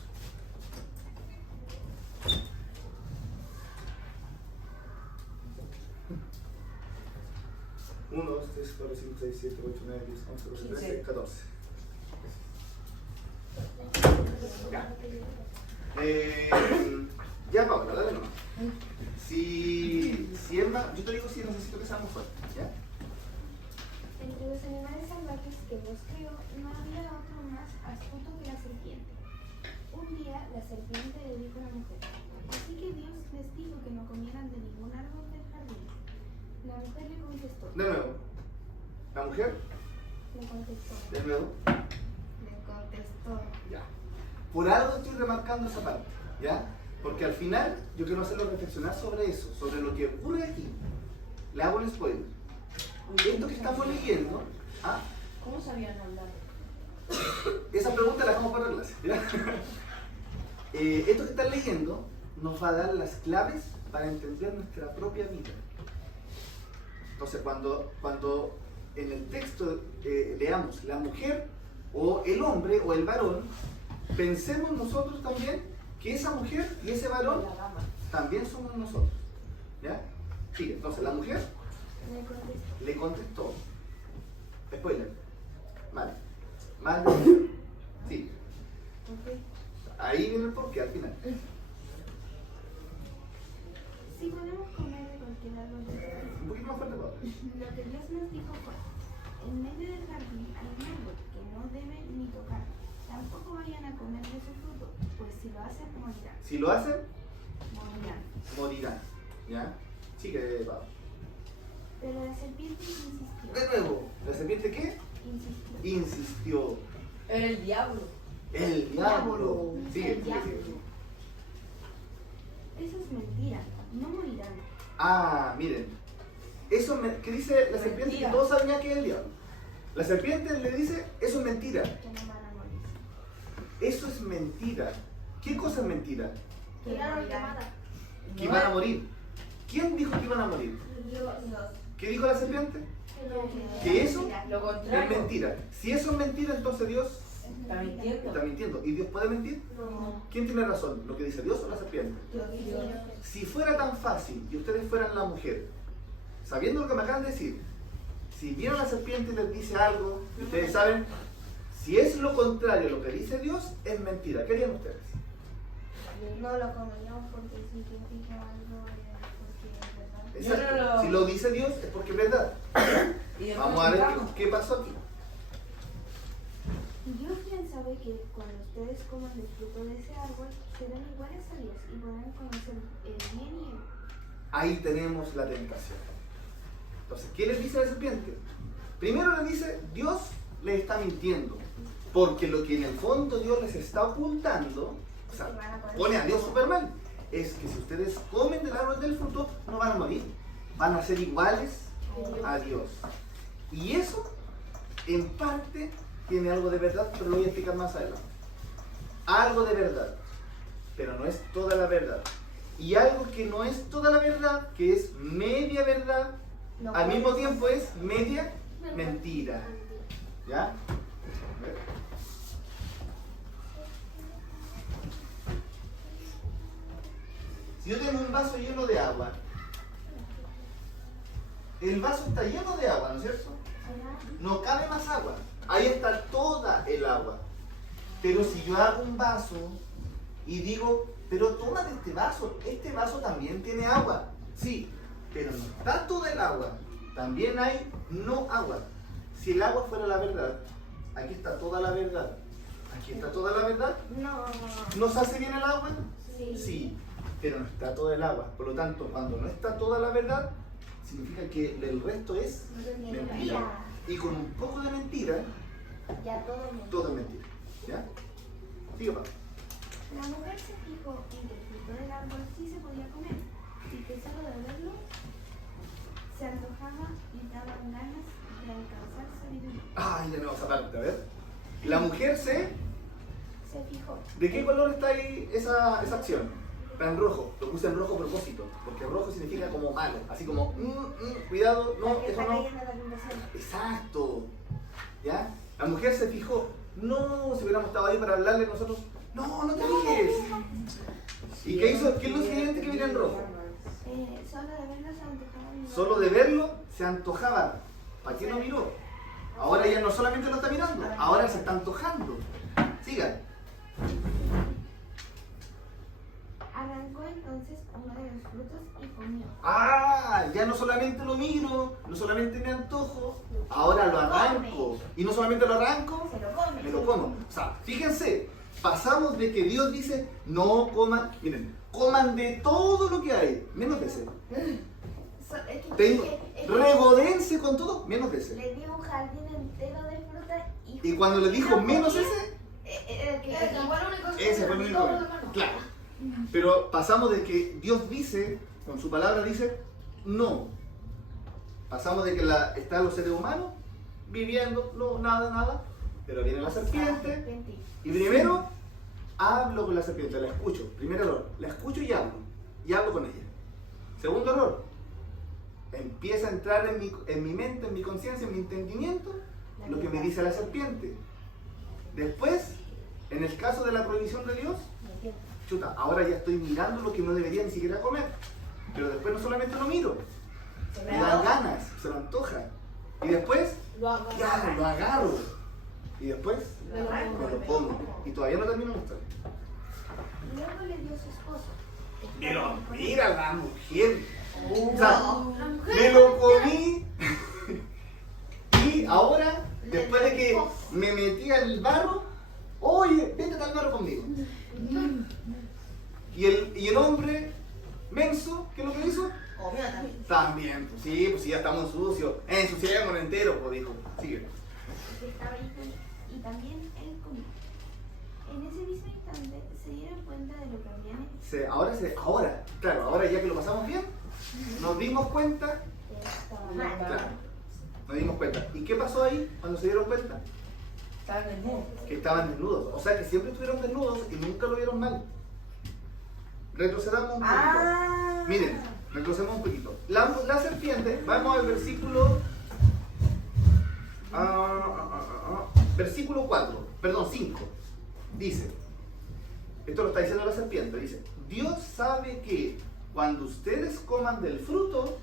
1, 2, 3, 4, 5, 6, 7, 8, 9, 10, 11, 12, 13, 14. Ya. Ya, Paola, dale nomás. Si es más, yo te digo si necesito que seamos fuertes, ¿ya? Entre los animales salvajes que Dios creó, no había otro más astuto que la serpiente. Un día, la serpiente le dijo a la mujer: así que Dios les dijo que no comieran de ningún árbol del jardín. La mujer le contestó. De nuevo. ¿La mujer? Le contestó. De nuevo. Le contestó. Ya. Por algo estoy remarcando esa parte, ¿ya? Porque al final yo quiero hacerlo reflexionar sobre eso, sobre lo que ocurre aquí. Le hago un spoiler. Esto que estamos leyendo, ¿ah? ¿Cómo sabían hablar? Esa pregunta la dejamos para la clase, ¿ya? Esto que están leyendo nos va a dar las claves para entender nuestra propia vida. Entonces, cuando en el texto leamos la mujer o el hombre o el varón, pensemos nosotros también que esa mujer y ese varón también somos nosotros. ¿Ya? Sí, entonces la mujer Le contestó. Le contestó. Spoiler. Mal. Mal. Sí. Ok. Ahí viene el porqué al final. Si podemos comer de cualquier árbol del jardín. Un poquito más fuerte, Pablo. Lo que Dios nos dijo fue, en medio del jardín hay un árbol que no deben ni tocar. Tampoco vayan a comer de su fruto, pues si lo hacen, morirán. Si lo hacen, Morirán. morirán. ¿Ya? Sigue, Pablo. Pero la serpiente insistió. De nuevo, ¿la serpiente qué? Insistió. Insistió. Era el diablo. El diablo. Sigue, El sigue, diablo. sigue. Eso es mentira, no morirán. Ah, miren. Eso que dice la serpiente, Mentira. que todos saben ya que es el diablo. La serpiente le dice, eso es mentira. Que no van a morir. Eso es mentira. ¿Qué cosa es mentira? Que El árbol que morirán. mata. Que iban a morir. ¿Quién dijo que iban a morir? Dios. ¿Qué dijo la serpiente? Que ¿Que eso? Lo Es contrario. mentira. Si eso es mentira, entonces Dios Está mintiendo. está mintiendo. ¿Y Dios puede mentir? No. ¿Quién tiene razón? ¿Lo que dice Dios o la serpiente? Dios. Si fuera tan fácil y ustedes fueran la mujer, sabiendo lo que me acaban de decir, si vieron a la serpiente y les dice algo, y ustedes saben, si es lo contrario a lo que dice Dios, es mentira. ¿Qué harían ustedes? No lo comeríamos porque si Dios dijo algo porque es verdad. Exacto. No. Si lo dice Dios es porque es verdad. Y después Vamos a ver jugamos. qué pasó aquí. Dios bien sabe que cuando ustedes coman del fruto de ese árbol, serán iguales a Dios y podrán conocer el bien y el mal. Ahí tenemos la tentación. Entonces, ¿qué les dice la serpiente? Primero les dice, Dios les está mintiendo. Porque lo que en el fondo Dios les está ocultando, o sea, pone a Dios súper mal, es que si ustedes comen del árbol del fruto, no van a morir. Van a ser iguales a Dios. Y eso, en parte, tiene algo de verdad, pero lo voy a explicar más adelante. Algo de verdad, pero no es toda la verdad. Y algo que no es toda la verdad, que es media verdad, al mismo tiempo es media mentira. ¿Ya? A ver. Si yo tengo un vaso lleno de agua, el vaso está lleno de agua, ¿no es cierto? No cabe más agua. Ahí está toda el agua. Pero si yo hago un vaso y digo, pero toma de este vaso también tiene agua. Sí, pero no está toda el agua. También hay no agua. Si el agua fuera la verdad, aquí está toda la verdad. Aquí está toda la verdad. No. ¿Nos hace bien el agua? Sí. Sí, pero no está toda el agua. Por lo tanto, cuando no está toda la verdad, significa que el resto es mentira. Y con un poco de mentira, Ya todo me. todo es mentira. ¿Ya? Sigue, Pablo. La mujer se fijó en que el fruto del árbol sí se podía comer y que solo de verlo se antojaba y daban ganas de alcanzar sabiduría. Ay, ya no, esa parte, a ver. La mujer Se fijó. ¿De qué color está ahí esa acción? Está en rojo. Lo puse en rojo a propósito, porque rojo significa como malo. Así como, cuidado, no, eso no. Exacto. ¿Ya? La mujer se fijó. No, si hubiéramos estado ahí para hablarle nosotros, no te fijes. ¿Y qué hizo? ¿Qué es lo siguiente que viene en rojo? Solo Solo de de verlo se antojaba. verlo se antojaba. ¿Para qué no miró? Ahora ya no solamente lo está mirando, ahora se está antojando. Sigan. Arrancó entonces uno de los frutos y comió. Ah, ya no solamente lo miro, no solamente me antojo, ahora lo arranco. Y no solamente lo arranco, Se lo come. me lo como. O sea, fíjense, pasamos de que Dios dice, no coman, miren, coman de todo lo que hay, menos de ese. Regodéense con todo, menos de ese. Le dio un jardín entero de fruta Y cuando le dijo menos ese, ese fue el único. Claro. Pero pasamos de que Dios dice, con su palabra dice, no. Pasamos de que están los seres humanos viviendo, no, nada. Pero viene la serpiente. Y primero, hablo con la serpiente, la escucho. Primer error, la escucho y hablo con ella. Segundo error, empieza a entrar en mi mente, en mi conciencia, en mi entendimiento, lo que me dice la serpiente. Después, en el caso de la prohibición de Dios, chuta, ahora ya estoy mirando lo que no debería ni siquiera comer. Pero después no solamente lo miro, me dan ganas, se me antoja. Y después, ya, lo agarro. Y después, me lo pongo. Y todavía no termino la historia. Luego le dio a su esposo. Pero mira la mujer. O sea, La mujer me lo comí. Y ahora, después de que me metí al barro, oye, vente al barro conmigo. Y el hombre menso, ¿qué es lo que hizo? También, pues sí, ya estamos sucios. Ensuciémonos entero, pues dijo. Sigue. que estaba ahí y también él comió. En ese mismo instante se dieron cuenta de lo que habían hecho. Ahora ya que lo pasamos bien, nos dimos cuenta. Estaba mal. Claro, nos dimos cuenta. ¿Y qué pasó ahí cuando se dieron cuenta? Que estaban desnudos. O sea que siempre estuvieron desnudos y nunca lo vieron mal. Retrocedamos un poquito. Miren, retrocedamos un poquito. La serpiente, vamos al versículo. Versículo 4, perdón, 5. Dice, esto lo está diciendo la serpiente, dice: Dios sabe que cuando ustedes coman del fruto,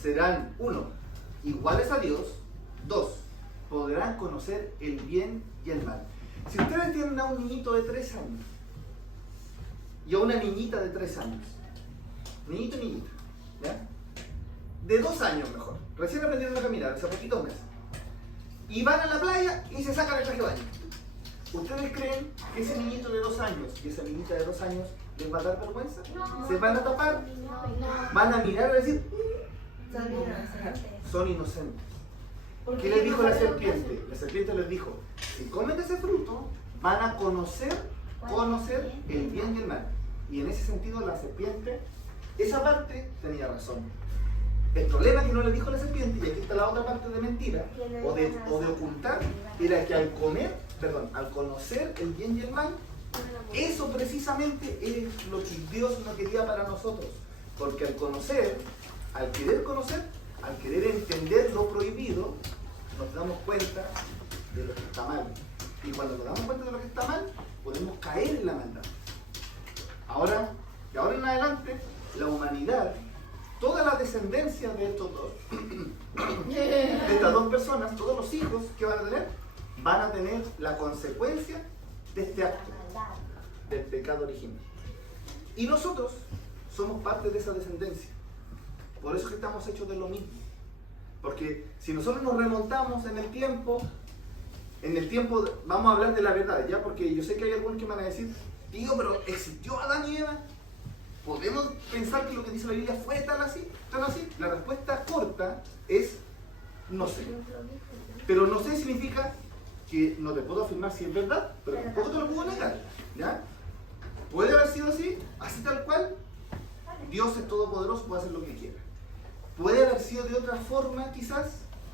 serán, 1, iguales a Dios, 2, podrán conocer el bien y el mal. Si ustedes tienen a un niñito de 3 años y a una niñita de 3 años, niñito y niñita, ¿ya? De 2 años mejor, recién aprendieron a caminar, hace poquitos meses, y van a la playa y se sacan el traje de baño, ¿ustedes creen que ese niñito de 2 años y esa niñita de 2 años les va a dar vergüenza? No. ¿Se van a tapar? No. ¿Van a mirar y decir, Son inocentes. son inocentes? ¿Qué les dijo la serpiente? La serpiente les dijo, si comen de ese fruto, van a conocer el bien y el mal. Y en ese sentido la serpiente, esa parte tenía razón. El problema que no le dijo la serpiente, y aquí está la otra parte de mentira, o de ocultar, era que al conocer el bien y el mal, eso precisamente es lo que Dios no quería para nosotros. Porque al conocer, al querer entender lo prohibido, nos damos cuenta de lo que está mal. Y cuando nos damos cuenta de lo que está mal, podemos caer en la maldad. De ahora en adelante, la humanidad, toda la descendencia de estos dos, de estas dos personas, todos los hijos que van a tener la consecuencia de este acto, del pecado original. Y nosotros somos parte de esa descendencia. Por eso es que estamos hechos de lo mismo. Porque si nosotros nos remontamos en el tiempo, vamos a hablar de la verdad, ¿ya? Porque yo sé que hay algunos que van a decir, digo, pero ¿existió Adán y Eva? ¿Podemos pensar que lo que dice la Biblia fue tan así? La respuesta corta es no sé. Pero no sé significa que no te puedo afirmar si es verdad, pero tampoco te lo puedo negar, ¿ya? ¿Puede haber sido así tal cual? Dios es todopoderoso, puede hacer lo que quiera. ¿Puede haber sido de otra forma quizás?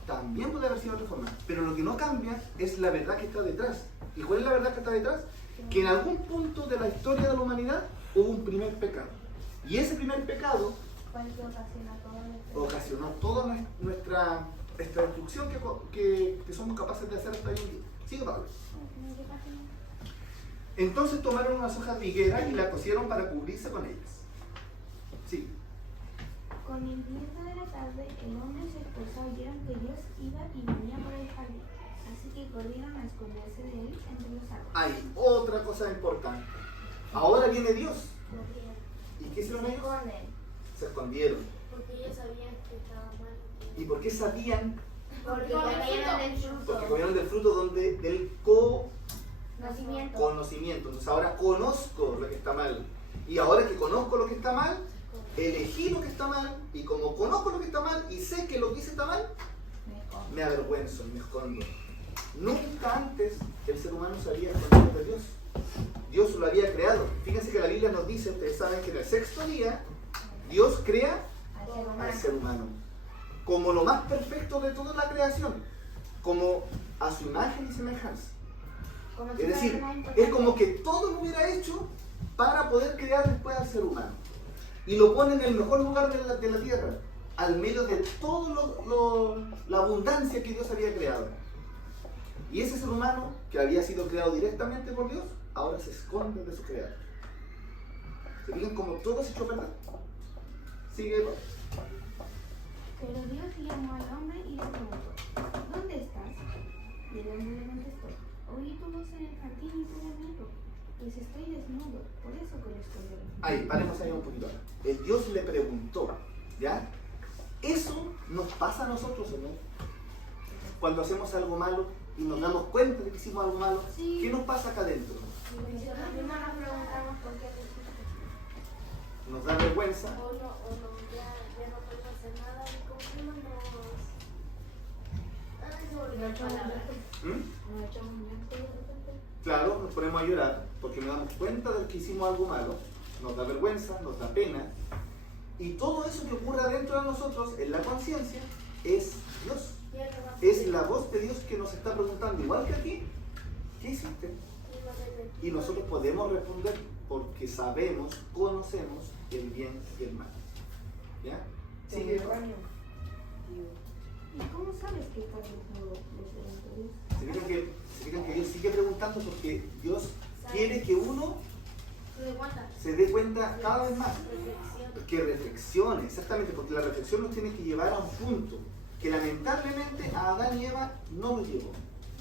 También puede haber sido de otra forma. Pero lo que no cambia es la verdad que está detrás. ¿Y cuál es la verdad que está detrás? Que en algún punto de la historia de la humanidad hubo un primer pecado. Y ese primer pecado ocasionó toda nuestra destrucción que somos capaces de hacer hasta hoy en día. Sigue, Pablo. Entonces tomaron unas hojas de higuera y la cosieron para cubrirse con ellas. Sí. Con el viento de la tarde, el hombre y su esposa oyeron que Dios iba y venía por el jardín. Así que corrieron a esconderse de él entre los árboles. Hay otra cosa importante. Ahora viene Dios. ¿Y qué hicieron ellos? Se escondieron. Porque ellos sabían que estaba mal. ¿Y por qué sabían? Porque comieron del fruto. Porque comieron del fruto del conocimiento. Entonces ahora conozco lo que está mal. Y ahora que conozco lo que está mal, elegí lo que está mal. Y como conozco lo que está mal y sé que lo que hice está mal, me avergüenzo y me escondo. Nunca antes el ser humano se había escondido de Dios. Dios lo había creado. Fíjense que la Biblia nos dice, ustedes saben que en el 6º día, Dios crea al ser humano como lo más perfecto de toda la creación, como a su imagen y semejanza. Es decir, es como que todo lo hubiera hecho para poder crear después al ser humano. Y lo pone en el mejor lugar de la tierra, al medio de toda la abundancia que Dios había creado. Y ese ser humano, que había sido creado directamente por Dios, ahora se esconde de su creador. ¿Se fijan como todo es hecho verdad? Sigue. Pero Dios llamó al hombre y le preguntó, ¿dónde estás? Y el hombre le contestó, oí tu voz en el jardín y tuve miedo, pues estoy desnudo, por eso que lo estoy llorando. Ahí, paremos ahí un poquito ahora. El Dios le preguntó, ¿ya? ¿Eso nos pasa a nosotros o no? Cuando hacemos algo malo y nos damos cuenta de que hicimos algo malo, Sí. ¿qué nos pasa acá adentro? Nosotros mismos nos preguntamos por qué te hiciste. ¿Nos da vergüenza? O no, ya no podemos hacer nada y cumplimos Ay, se me olvidó la palabra. ¿Mm? Nos echamos un llanto de repente. Claro, nos ponemos a llorar porque nos damos cuenta de que hicimos algo malo, nos da vergüenza, nos da pena, y todo eso que ocurre adentro de nosotros, en la conciencia, es Dios. Es la voz de Dios que nos está preguntando, igual que aquí, ¿qué hiciste? Y nosotros podemos responder porque sabemos, conocemos el bien y el mal. ¿Ya? Sigue. ¿Y cómo sabes que estás desnudo? Le preguntó Dios. Se fijan que Dios sigue preguntando porque Dios quiere que uno ¿Se cuenta? se dé cuenta cada vez más. Reflexión. Que reflexione, exactamente, porque la reflexión nos tiene que llevar a un punto que lamentablemente a Adán y Eva no nos llevó.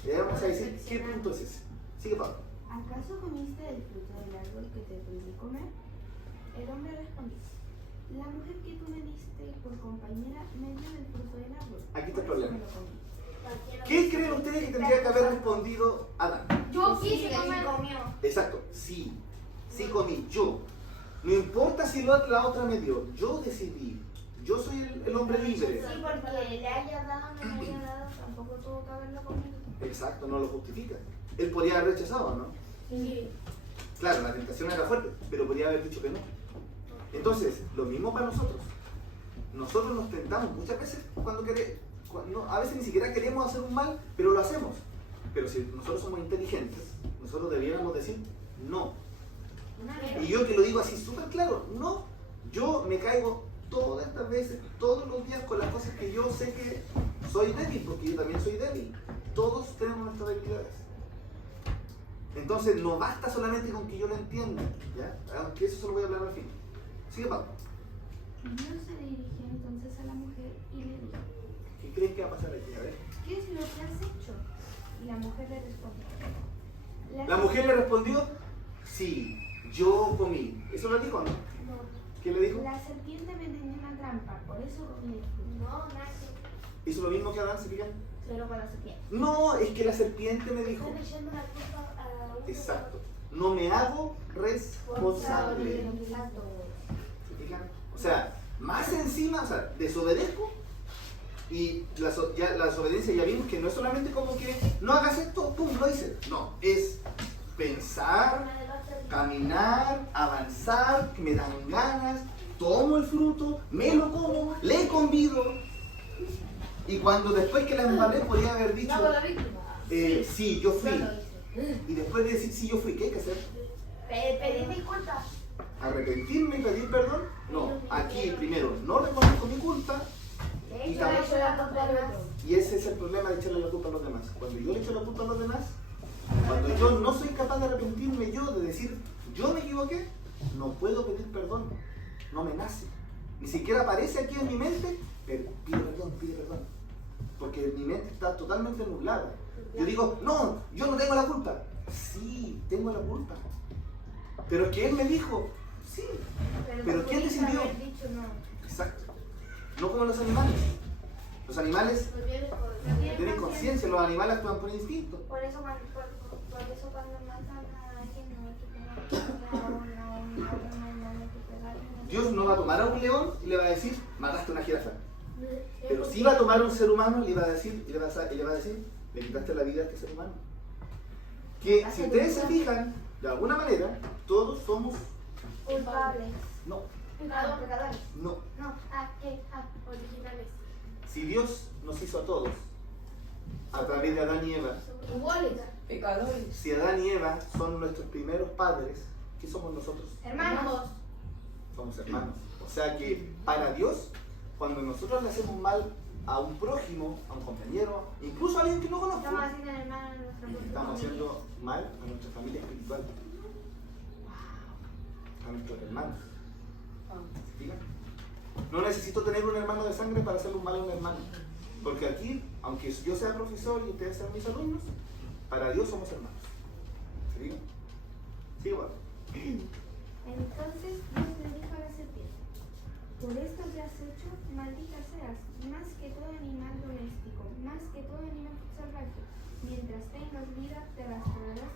Le vamos a decir qué punto es ese. Sigue, Pablo. ¿Acaso comiste del fruto del árbol que te prohibí comer? El hombre respondió, la mujer que tú me diste por compañera me dio del fruto del árbol. Aquí está el por eso problema. me lo comí. ¿Qué creen ustedes que tendría que haber respondido Adán? Yo Sí, quise sí, comer. comió. Exacto, sí comí, yo. No importa si la otra me dio, yo decidí. Yo soy el hombre libre. Sí, porque le haya dado o no le haya dado, tampoco tuvo que haberlo comido. Exacto, no lo justifica. Él podría haber rechazado, ¿no? Sí. Claro, la tentación era fuerte, pero podría haber dicho que no. Entonces, lo mismo para nosotros. Nosotros nos tentamos muchas veces a veces ni siquiera queremos hacer un mal, pero lo hacemos. Pero si nosotros somos inteligentes, nosotros debiéramos decir no. Y yo que lo digo así súper claro, no. Yo me caigo todas estas veces, todos los días con las cosas que yo sé que soy débil, porque yo también soy débil. Todos tenemos nuestras debilidades. Entonces no basta solamente con que yo lo entienda, ¿ya? Aunque eso se lo voy a hablar al fin. Sigue, Pablo. Dios se dirigió entonces a la mujer y le dijo, ¿Qué creen que va a pasar aquí? A ver. ¿qué es lo que has hecho? Y la mujer le respondió, La mujer le respondió, sí, yo comí. ¿Eso lo dijo o no? ¿Qué le dijo? la serpiente me tendió una trampa, por eso comí el fruto. No, Nacho. ¿Hizo lo mismo que Adán, se fijan? Pero con la serpiente. No, es que la serpiente me dijo. Están echando la culpa a uno. Exacto. No me hago responsable. Exacto. ¿Se fijan? O sea, más encima, o sea, desobedezco. Y la desobediencia ya vimos que no es solamente como que no hagas esto, pum, lo hice. No, es pensar, caminar, avanzar, que me dan ganas, tomo el fruto, me lo como, le convido. Y cuando después que la embarré podría haber dicho, No, con la víctima. sí, yo fui. No lo hice. Y después de decir, sí, yo fui, ¿qué hay que hacer? Pedir disculpas. ¿Arrepentirme y pedir perdón? No, aquí primero no reconozco mi culpa. Y Yo también- le echo la culpa al otro. Y ese es el problema de echarle la culpa a los demás. Cuando yo le echo la culpa a los demás, cuando yo no soy capaz de arrepentirme yo, de decir, yo me equivoqué, no puedo pedir perdón. No me nace. Ni siquiera aparece aquí en mi mente, pero pide perdón. Porque mi mente está totalmente nublada. Yo digo, no, yo no tengo la culpa. Sí, tengo la culpa. Pero es que él me dijo, sí. Pero ¿quién decidió? Exacto. No como los animales. Los animales tienen conciencia, los animales actúan por instinto. Por eso cuando matan a alguien no hay que pegar. No hay que pegar. Dios no va a tomar a un león y le va a decir, mataste a una jirafa. Pero sí va a tomar a un ser humano y le va a decir, le quitaste la vida a este ser humano. Que si ustedes se fijan, de alguna manera, todos somos, Culpables. no, Pecadores. no. No, Originales. Si Dios nos hizo a todos, a través de Adán y Eva, Iguales. Pecadores. si Adán y Eva son nuestros primeros padres, ¿qué somos nosotros? Hermanos. Somos hermanos. O sea que para Dios, cuando nosotros le hacemos mal a un prójimo, a un compañero, incluso a alguien que no conozco, Estamos haciendo hermanos en nuestra propia estamos familia. haciendo mal a nuestra familia espiritual, a nuestros hermanos. ¿Se fijan? No necesito tener un hermano de sangre para hacerle un mal a un hermano. Porque aquí, aunque yo sea profesor y ustedes sean mis alumnos, para Dios somos hermanos. ¿Sí? Sí, bueno. Entonces Dios le dijo a la serpiente: por esto que has hecho, maldita seas, más que todo animal doméstico, más que todo animal salvaje. Mientras tengas vida, te arrastrarás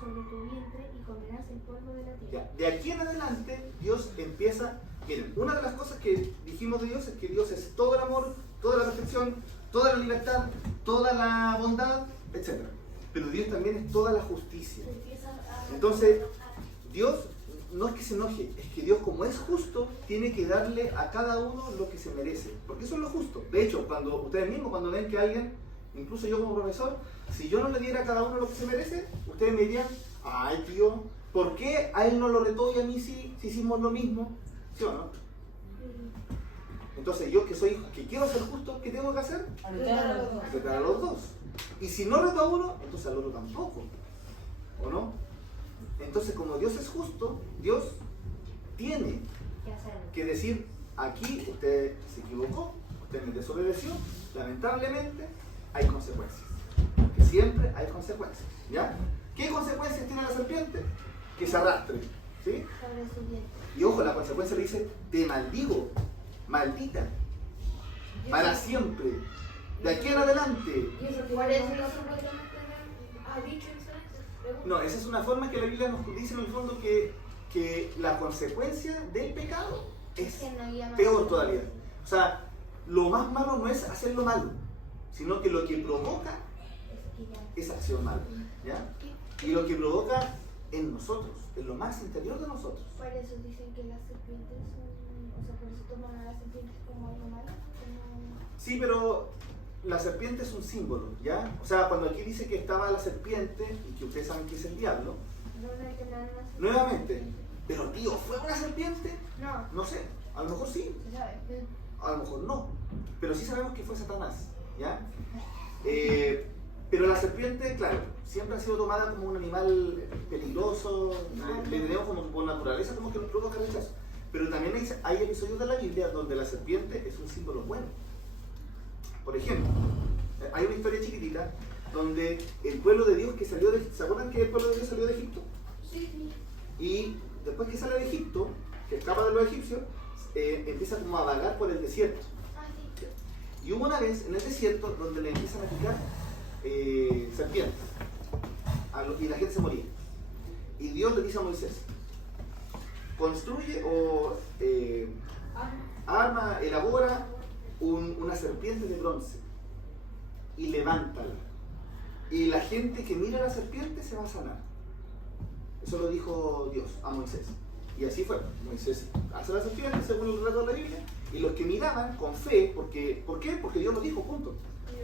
sobre tu vientre y comerás el polvo de la tierra. Ya, de aquí en adelante, Dios empieza. Miren, una de las cosas que dijimos de Dios es que Dios es todo el amor, toda la perfección, toda la libertad, toda la bondad, etc. Pero Dios también es toda la justicia. Entonces, Dios no es que se enoje, es que Dios, como es justo, tiene que darle a cada uno lo que se merece, porque eso es lo justo. De hecho, cuando ustedes mismos, cuando ven que alguien, incluso yo como profesor, si yo no le diera a cada uno lo que se merece, ustedes me dirían: ay tío, ¿por qué a él no lo retó y a mí sí, si hicimos lo mismo? ¿Sí o no? Entonces yo que quiero ser justo, ¿qué tengo que hacer? Retar a los dos. Y si no reto a uno, entonces al otro tampoco. ¿O no? Entonces, como Dios es justo, Dios tiene que decir: aquí usted se equivocó, usted me desobedeció, lamentablemente hay consecuencias. Porque siempre hay consecuencias. ¿Ya? ¿Qué consecuencias tiene la serpiente? Que se arrastre. ¿Sí? Sobre su vientre. Y ojo, la consecuencia le dice: te maldigo, maldita, para siempre, de aquí en adelante. Y eso por eso no supuestamente ha dicho eso. No, esa es una forma que la Biblia nos dice en el fondo que la consecuencia del pecado es Que no iba más peor allá. todavía. O sea, lo más malo no es hacerlo malo, sino que lo que provoca es acción mala. ¿Ya? Y lo que provoca en nosotros, en lo más interior de nosotros. Por eso dicen que las serpientes son, o sea, por eso toman a las serpientes como algo malo. Como... Sí, pero la serpiente es un símbolo, ¿ya? O sea, cuando aquí dice que estaba la serpiente, y que ustedes saben que es el diablo, Nuevamente, nada más. nuevamente, pero tío, ¿fue una serpiente? No, No sé, a lo mejor sí, se sabe. a lo mejor no, pero sí sabemos que fue Satanás, ¿ya? Pero la serpiente, claro, siempre ha sido tomada como un animal peligroso, le tenemos como por naturaleza como que nos provoca rechazo. Pero también hay episodios de la Biblia donde la serpiente es un símbolo bueno. Por ejemplo, hay una historia chiquitita donde el pueblo de Dios que salió de... ¿Se acuerdan que el pueblo de Dios salió de Egipto? Sí. Y después que sale de Egipto, que escapa de los egipcios, empieza como a vagar por el desierto. Y hubo una vez en el desierto donde le empiezan a picar serpientes y la gente se moría. Y Dios le dice a Moisés: construye o arma, elabora una serpiente de bronce y levántala. Y la gente que mira a la serpiente se va a sanar. Eso lo dijo Dios a Moisés. Y así fue. Moisés hace la serpiente según el relato de la Biblia. Y los que miraban con fe, ¿por qué? Porque Dios lo dijo, punto.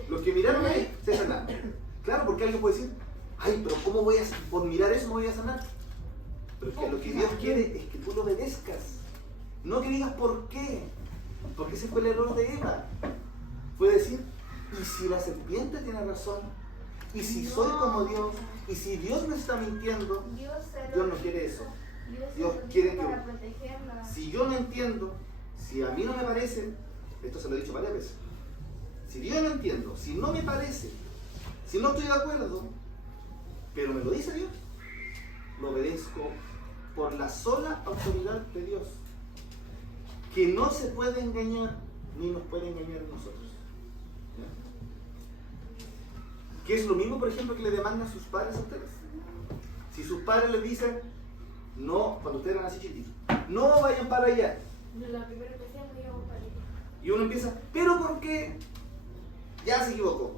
Los que miraron ahí se sanaron. Claro, porque alguien puede decir: ay, pero ¿cómo voy a, por mirar eso me voy a sanar? Pero que lo que Dios quiere es que tú lo obedezcas. No que digas por qué. Porque ese fue el error de Eva. Fue decir: ¿y si la serpiente tiene razón? ¿Y si soy como Dios? ¿Y si Dios me está mintiendo? Dios no quiere eso. Dios quiere que... para protegerla. Si yo no entiendo, si a mí no me parece, esto se lo he dicho varias veces, si yo no entiendo, si no me parece, si no estoy de acuerdo, pero me lo dice Dios, lo obedezco por la sola autoridad de Dios, que no se puede engañar, ni nos puede engañar a nosotros. ¿Ya? Que es lo mismo, por ejemplo, que le demandan sus padres a ustedes. Si sus padres les dicen: no, cuando ustedes eran así chiquitos, no vayan para allá. La primera que hacíamos íbamos para allá. Y uno empieza: ¿pero por qué? Ya se equivocó.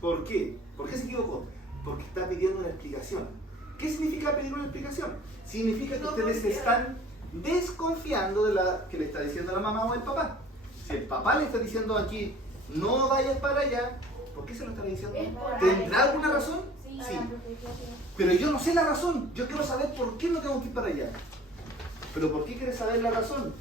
¿Por qué? ¿Por qué se equivocó? Porque está pidiendo una explicación. ¿Qué significa pedir una explicación? Significa que ustedes están desconfiando de la que le está diciendo la mamá o el papá. Si el papá le está diciendo aquí: no vayas para allá, ¿por qué se lo está diciendo? ¿Tendrá alguna razón? Sí. Sí. Pero yo no sé la razón. Yo quiero saber por qué no tengo que ir para allá. ¿Pero por qué quieres saber la razón?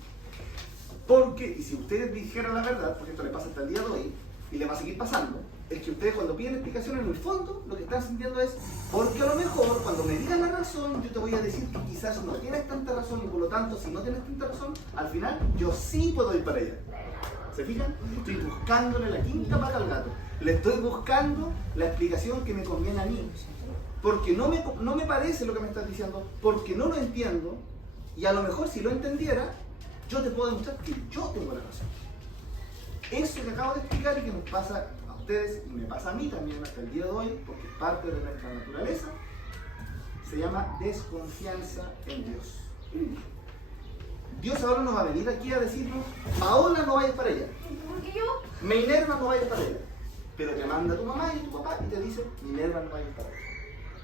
Porque, y si ustedes dijeran la verdad, porque esto le pasa hasta el día de hoy, y le va a seguir pasando, es que ustedes cuando piden explicación en el fondo, lo que están sintiendo es, porque a lo mejor cuando me digan la razón, yo te voy a decir que quizás no tienes tanta razón y por lo tanto, si no tienes tanta razón, al final yo sí puedo ir para allá. ¿Se fijan? Estoy buscándole la quinta pata al gato. Le estoy buscando la explicación que me conviene a mí. Porque no me parece lo que me estás diciendo, porque no lo entiendo, y a lo mejor si lo entendiera, yo te puedo demostrar que yo tengo la razón. Eso que acabo de explicar y que nos pasa a ustedes y me pasa a mí también hasta el día de hoy, porque es parte de nuestra naturaleza, se llama desconfianza en Dios. Dios ahora nos va a venir aquí a decirnos, Paola, no vayas para allá. ¿Por qué yo? Minerva, no vayas para allá. Pero te manda tu mamá y tu papá y te dice, Minerva, no vayas para allá.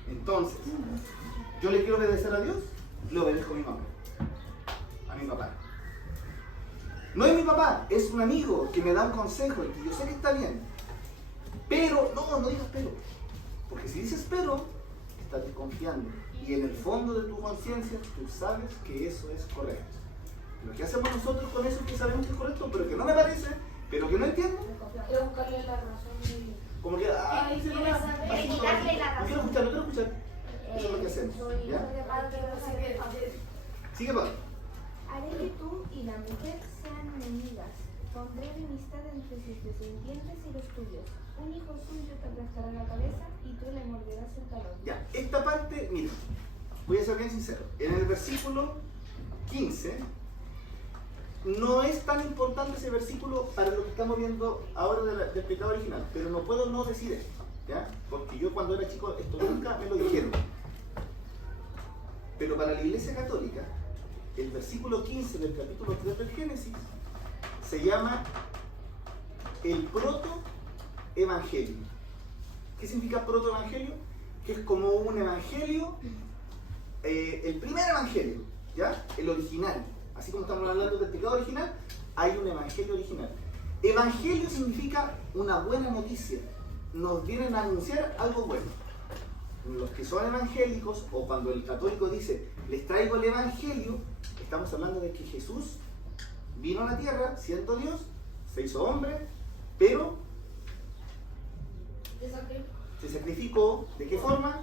Entonces, yo le quiero obedecer a Dios, le obedezco a mi mamá, a mi papá. No es mi papá, es un amigo que me da un consejo y que yo sé que está bien. Pero, no digas pero. Porque si dices pero, estás desconfiando. Y en el fondo de tu conciencia, tú sabes que eso es correcto. Lo que hacemos nosotros con eso es que sabemos que es correcto, pero que no me parece, pero que no entiendo. Quiero buscarle la razón y... Como que, quitarle la no quiero escuchar, no quiero escuchar. Eso es lo que hacemos. ¿Ya? Sigue, Pablo. Haré que tú y la mujer sean enemigas. Pondré enemistad entre sus descendientes y los tuyos. Un hijo suyo te aplastará la cabeza y tú le morderás el talón. Ya, esta parte, mira, voy a ser bien sincero. En el versículo 15, no es tan importante ese versículo para lo que estamos viendo ahora del pecado original, pero no puedo no decir esto, ¿ya? Porque yo cuando era chico esto nunca me lo dijeron. Pero para la Iglesia Católica, el versículo 15 del capítulo 3 del Génesis se llama el protoevangelio. ¿Qué significa protoevangelio? Que es como un evangelio, el primer evangelio, ¿ya? El original. Así como estamos hablando del pecado original, hay un evangelio original. Evangelio significa una buena noticia. Nos vienen a anunciar algo bueno. Los que son evangélicos, o cuando el católico dice, les traigo el evangelio, estamos hablando de que Jesús vino a la tierra, siendo Dios, se hizo hombre, pero se sacrificó. ¿De qué forma?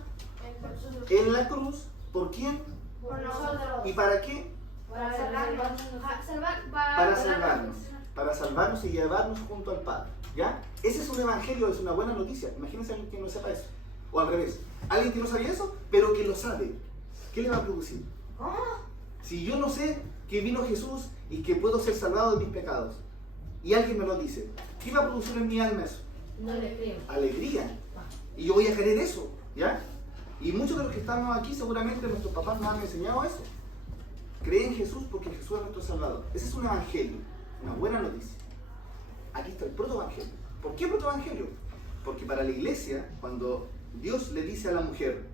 En la cruz. ¿Por quién? Por nosotros. ¿Y para qué? Para salvarnos. Para salvarnos y llevarnos junto al Padre. ¿Ya? Ese es un evangelio, es una buena noticia. Imagínense a alguien que no sepa eso. O al revés. Alguien que no sabía eso, pero que lo sabe. ¿Qué le va a producir? ¿Cómo? Si yo no sé que vino Jesús y que puedo ser salvado de mis pecados, y alguien me lo dice, ¿qué va a producir en mi alma eso? No le creo. Alegría. Y yo voy a querer eso. ¿Ya? Y muchos de los que estamos aquí, seguramente nuestros papás nos han enseñado eso. Cree en Jesús porque Jesús es nuestro Salvador. Ese es un evangelio, una buena noticia. Aquí está el protoevangelio. ¿Por qué protoevangelio? Porque para la iglesia, cuando Dios le dice a la mujer,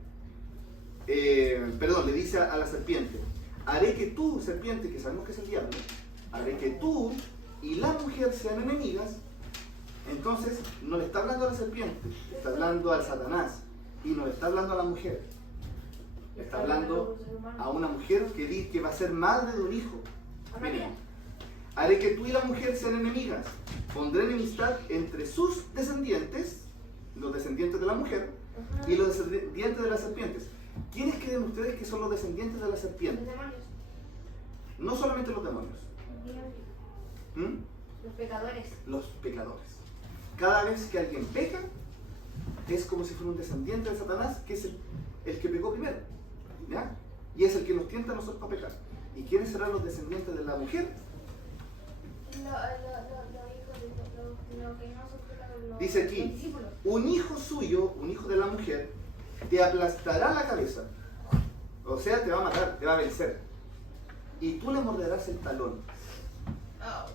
le dice a la serpiente, haré que tú, serpiente, que sabemos que es el diablo, haré que tú y la mujer sean enemigas. Entonces, no le está hablando a la serpiente, le está hablando al Satanás, y no le está hablando a la mujer. Le está hablando a una mujer que dice que va a ser madre de un hijo. Miren, haré que tú y la mujer sean enemigas. Pondré enemistad entre sus descendientes, los descendientes de la mujer, y los descendientes de las serpientes. ¿Quiénes creen ustedes que son los descendientes de la serpiente? Los demonios. No solamente los demonios. Los pecadores. Los pecadores. Cada vez que alguien peca, es como si fuera un descendiente de Satanás, que es el que pecó primero. ¿Ya? Y es el que nos tienta a nosotros para pecar. ¿Y quiénes serán los descendientes de la mujer? Dice aquí, un hijo suyo, un hijo de la mujer, te aplastará la cabeza. O sea, te va a matar, te va a vencer. Y tú le morderás el talón.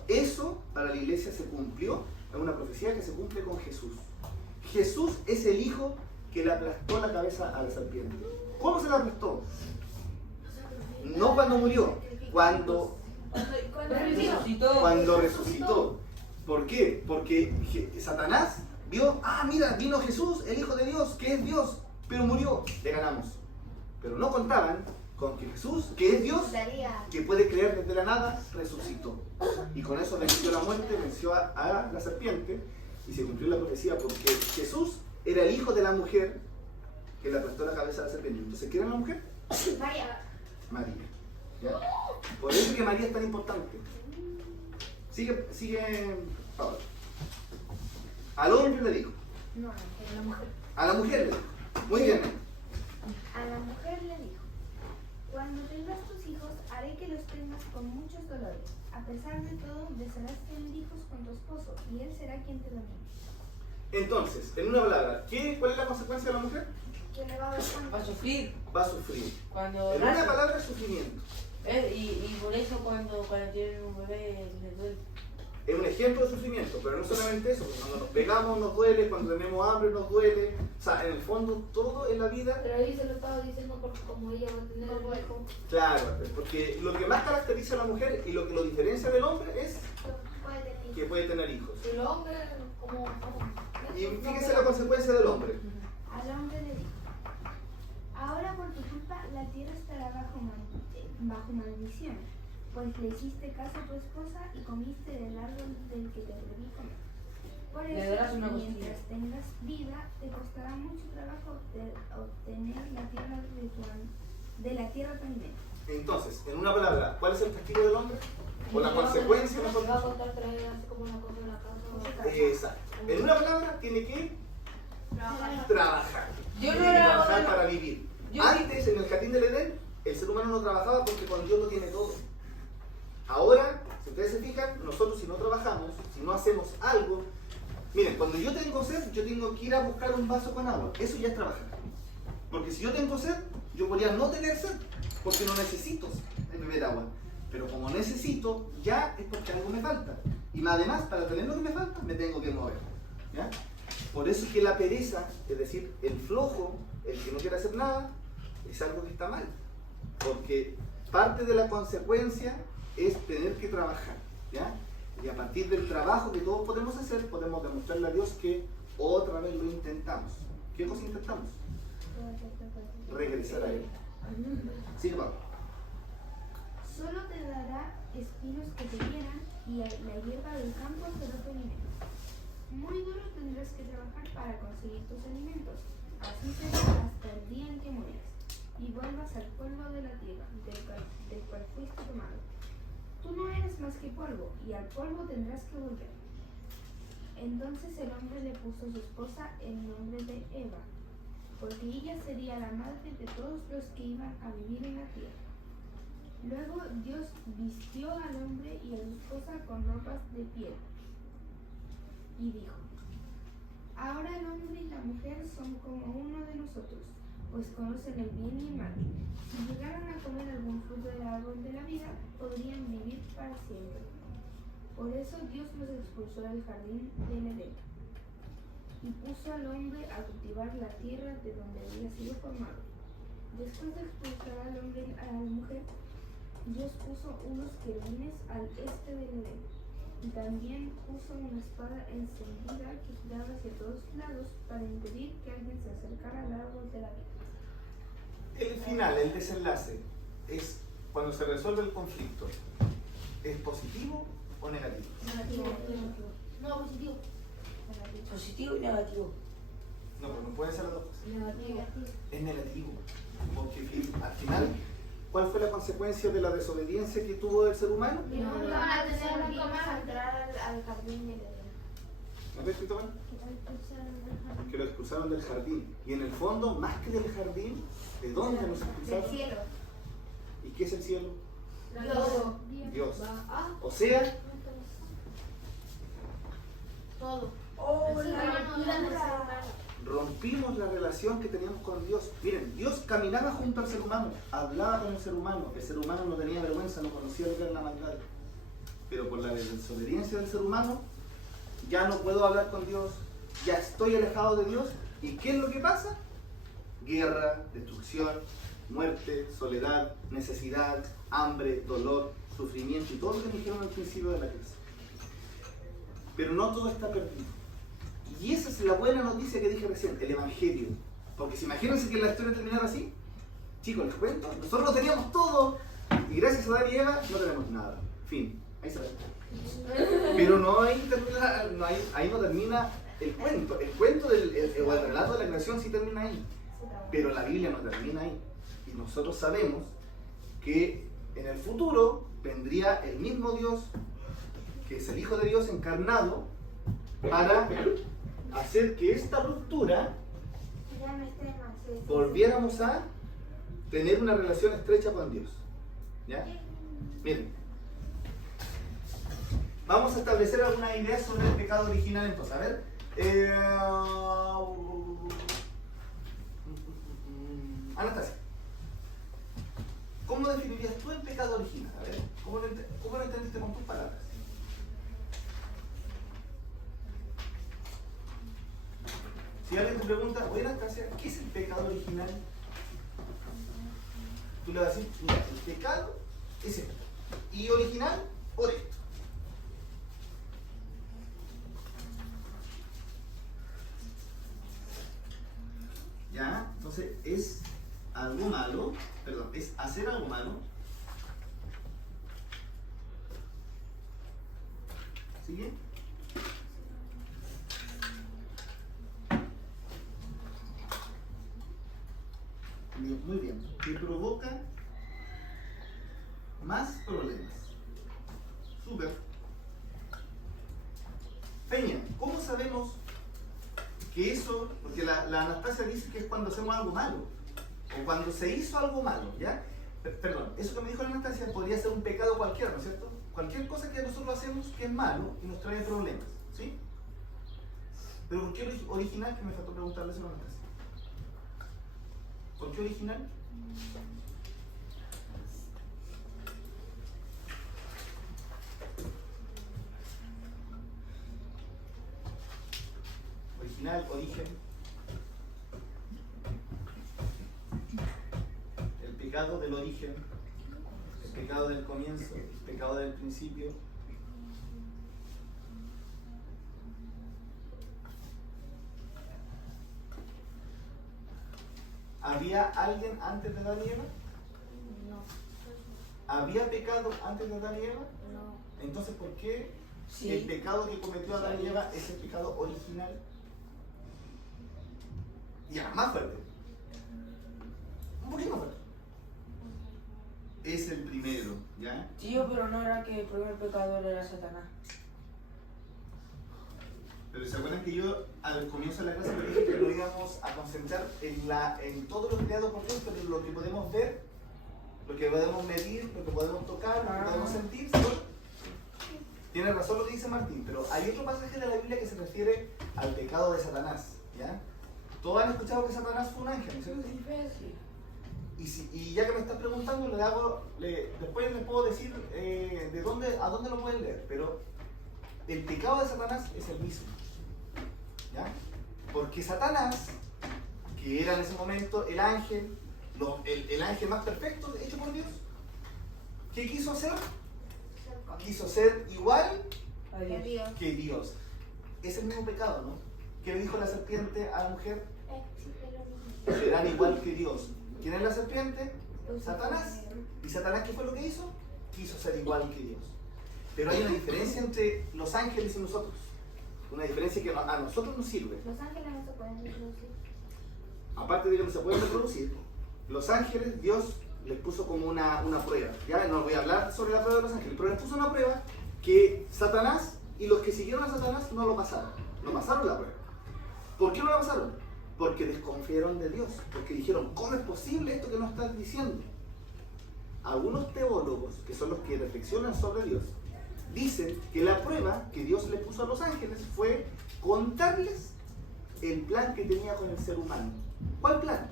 Eso para la iglesia se cumplió, es una profecía que se cumple con Jesús. Jesús es el hijo que le aplastó la cabeza a la serpiente. ¿Cómo se la aplastó? No cuando murió, cuando resucitó. ¿Por qué? Porque Satanás vio, mira, vino Jesús, el Hijo de Dios, que es Dios, pero murió, le ganamos. Pero no contaban con que Jesús, que es Dios, que puede creer desde la nada, resucitó. Y con eso venció la muerte, venció a la serpiente, y se cumplió la profecía porque Jesús era el hijo de la mujer que le aplastó la cabeza a la serpiente. Entonces, ¿quién era la mujer? María. María. ¿Ya? Por eso que María es tan importante. Sigue Pablo. Al hombre le dijo. No, a la mujer. A la mujer le dijo. Muy bien. A la mujer le dijo: cuando tengas tus hijos, haré que los tengas con muchos dolores. A pesar de todo, desearás tener hijos con tu esposo, y él será quien te domine. Entonces, en una palabra, ¿cuál es la consecuencia de la mujer? Que le va a dar Va a sufrir Va a sufrir. cuando En una nace. palabra, sufrimiento. Y por eso cuando tienen un bebé les duele. Es un ejemplo de sufrimiento, pero no solamente eso. Cuando nos pegamos nos duele, cuando tenemos hambre nos duele. O sea, en el fondo, todo en la vida. Pero ahí se lo estaba diciendo porque como ella va a tener un hijo, Claro, porque lo que más caracteriza a la mujer y lo que lo diferencia del hombre es puede tener. que puede tener hijos. el hombre como Y fíjese la consecuencia del hombre. Al hombre le dijo: ahora por tu culpa la tierra estará bajo maldición, pues le hiciste caso a tu esposa y comiste del árbol del que te prohibí comer. Por Le darás eso, una mientras costilla. tengas vida, te costará mucho trabajo obtener de la tierra tu alimento. Entonces, en una palabra, ¿cuál es el castigo del hombre? O la consecuencia, me mejor va a dicho. contar traer así como una cosa en la casa. Exacto. En una palabra, tiene que trabajar. Yo no Tiene que era- trabajar para vivir. yo- Antes, en el jardín del Edén, el ser humano no trabajaba porque con Dios lo tiene todo. Ahora, si ustedes se fijan, nosotros si no trabajamos, si no hacemos algo, miren, cuando yo tengo sed, yo tengo que ir a buscar un vaso con agua. Eso ya es trabajar. Porque si yo tengo sed, yo podría no tener sed, porque no necesito beber agua. Pero como necesito, ya es porque algo me falta. Y además, para tener lo que me falta, me tengo que mover. ¿Ya? Por eso es que la pereza, es decir, el flojo, el que no quiere hacer nada, es algo que está mal. Porque parte de la consecuencia es tener que trabajar. ¿Ya? Y a partir del trabajo que todos podemos hacer, podemos demostrarle a Dios que otra vez lo intentamos. ¿Qué cosa intentamos? Regresar a Él. Sigue, Pablo. Solo te dará espinos que te hieran y la hierba del campo será tu alimento. Muy duro tendrás que trabajar para conseguir tus alimentos. Así será hasta el día en que mueras y vuelvas al polvo de la tierra del cual fuiste tomado. Tú no eres más que polvo y al polvo tendrás que volver. Entonces el hombre le puso a su esposa el nombre de Eva, porque ella sería la madre de todos los que iban a vivir en la tierra. Luego Dios vistió al hombre y a su esposa con ropas de piel y dijo: ahora el hombre y la mujer son como uno de nosotros, pues conocen el bien y el mal. Si llegaran a comer algún fruto del árbol de la vida, podrían vivir para siempre. Por eso Dios los expulsó del jardín del Edén y puso al hombre a cultivar la tierra de donde había sido formado. Después de expulsar al hombre y a la mujer, Dios puso unos querubines al este del Edén, y también puso una espada encendida que giraba hacia todos lados para impedir que alguien se acercara al árbol de la vida. El final, el desenlace, es cuando se resuelve el conflicto. ¿Es positivo o negativo? negativo. No, positivo. Positivo y negativo. No, pero no puede ser las dos cosas. Negativo. Es negativo. Porque al final, ¿cuál fue la consecuencia de la desobediencia que tuvo el ser humano? No van a tener nunca más a entrar al jardín del Edén. ¿Me has escrito mal? Que lo expulsaron del jardín. Y en el fondo, más que del jardín, ¿de dónde nos Del expulsaron? cielo. ¿Y qué es el cielo? Todo. Dios. Ah, O sea, todo. Oh, El ser humano era necesario. rompimos la relación que teníamos con Dios. Miren, Dios caminaba junto al ser humano, hablaba con el ser humano no tenía vergüenza, no conocía lo que era la maldad. Pero por la desobediencia del ser humano, ya no puedo hablar con Dios, ya estoy alejado de Dios. ¿Y qué es lo que pasa? Guerra, destrucción, muerte, soledad, necesidad, hambre, dolor, sufrimiento y todo lo que me dijeron al principio de la clase. Pero no todo está perdido. Y esa es la buena noticia que dije recién, el Evangelio. Porque si imagínense que la historia terminara así, chicos, les cuento, nosotros lo teníamos todo y gracias a Adán y Eva no tenemos nada. Fin. Ahí se ve. Pero no ahí termina, ahí no termina el cuento. El cuento o el relato de la creación sí termina ahí. Pero la Biblia no termina ahí. Y nosotros sabemos que en el futuro vendría el mismo Dios, que es el Hijo de Dios encarnado, para hacer que esta ruptura volviéramos a tener una relación estrecha con Dios. ¿Ya? Miren, vamos a establecer algunas ideas sobre el pecado original entonces. A ver, Anastasia, ¿cómo definirías tú el pecado original? A ver, ¿cómo lo entendiste con tus palabras? Si alguien te pregunta, oye Anastasia, ¿qué es el pecado original? Tú le vas a decir, mira, el pecado es esto. Y original, por esto. ¿Ya? Entonces es algo malo, perdón, es hacer algo malo. ¿Sigue? Muy bien, que provoca más problemas. Súper. Peña, ¿cómo sabemos que eso, porque la Anastasia dice que es cuando hacemos algo malo, o cuando se hizo algo malo, ¿ya? Perdón, eso que me dijo la Anastasia podría ser un pecado cualquiera, ¿no es cierto? Cualquier cosa que nosotros hacemos que es malo y nos trae problemas, ¿sí? Pero ¿por qué original? Que me faltó preguntarle eso a la Anastasia. ¿Por qué original? Original, origen. El pecado del origen, el pecado del comienzo, el pecado del principio. ¿Había alguien antes de Adán y Eva? No. ¿Había pecado antes de Adán y Eva? No. Entonces, ¿por qué Sí. el pecado que cometió Adán y Eva es el pecado original? Ya, más fuerte. Un poquito más fuerte. Es el primero, ¿ya? Tío, pero no era que el primer pecador era Satanás. Pero ¿se acuerdan que yo al comienzo de la clase les dije que lo íbamos a concentrar en todo lo creado por Dios, pero lo que podemos ver, lo que podemos medir, lo que podemos tocar, lo que podemos sentir? ¿Sí? Tiene razón lo que dice Martín, pero hay otro pasaje de la Biblia que se refiere al pecado de Satanás, ¿ya? Todos han escuchado que Satanás fue un ángel, ¿no es cierto? Sí. Y ya que me estás preguntando, después les puedo decir a dónde lo pueden leer, pero el pecado de Satanás es el mismo, ¿ya? Porque Satanás, que era en ese momento el ángel, el ángel más perfecto hecho por Dios, ¿qué quiso hacer? Quiso ser igual Adiós. que Dios. Es el mismo pecado, ¿no? ¿Qué le dijo la serpiente a la mujer? Serán igual que Dios. ¿Quién es la serpiente? Satanás. ¿Y Satanás qué fue lo que hizo? Quiso ser igual que Dios. Pero hay una diferencia entre los ángeles y nosotros. Una diferencia que a nosotros nos sirve. Los ángeles no se pueden reproducir. Aparte de que no se pueden reproducir, los ángeles, Dios les puso como una prueba. Ya no voy a hablar sobre la prueba de los ángeles, pero les puso una prueba que Satanás y los que siguieron a Satanás no lo pasaron. No pasaron la prueba. ¿Por qué no la pasaron? Porque desconfiaron de Dios. Porque dijeron, ¿cómo es posible esto que nos estás diciendo? Algunos teólogos, que son los que reflexionan sobre Dios, dicen que la prueba que Dios le puso a los ángeles fue contarles el plan que tenía con el ser humano. ¿Cuál plan?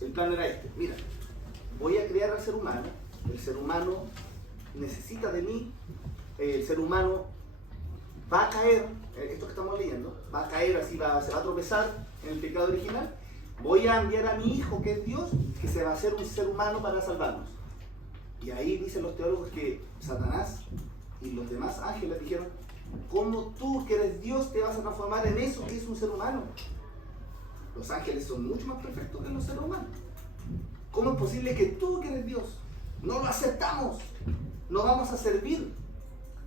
El plan era este. Mira, voy a crear al ser humano. El ser humano necesita de mí. El ser humano va a caer, esto que estamos leyendo, va a caer así, se va a tropezar en el pecado original. Voy a enviar a mi hijo, que es Dios, que se va a hacer un ser humano para salvarnos. Y ahí dicen los teólogos que Satanás y los demás ángeles dijeron, ¿cómo tú, que eres Dios, te vas a transformar en eso que es un ser humano? Los ángeles son mucho más perfectos que los seres humanos. ¿Cómo es posible que tú, que eres Dios, no lo aceptamos? No vamos a servir.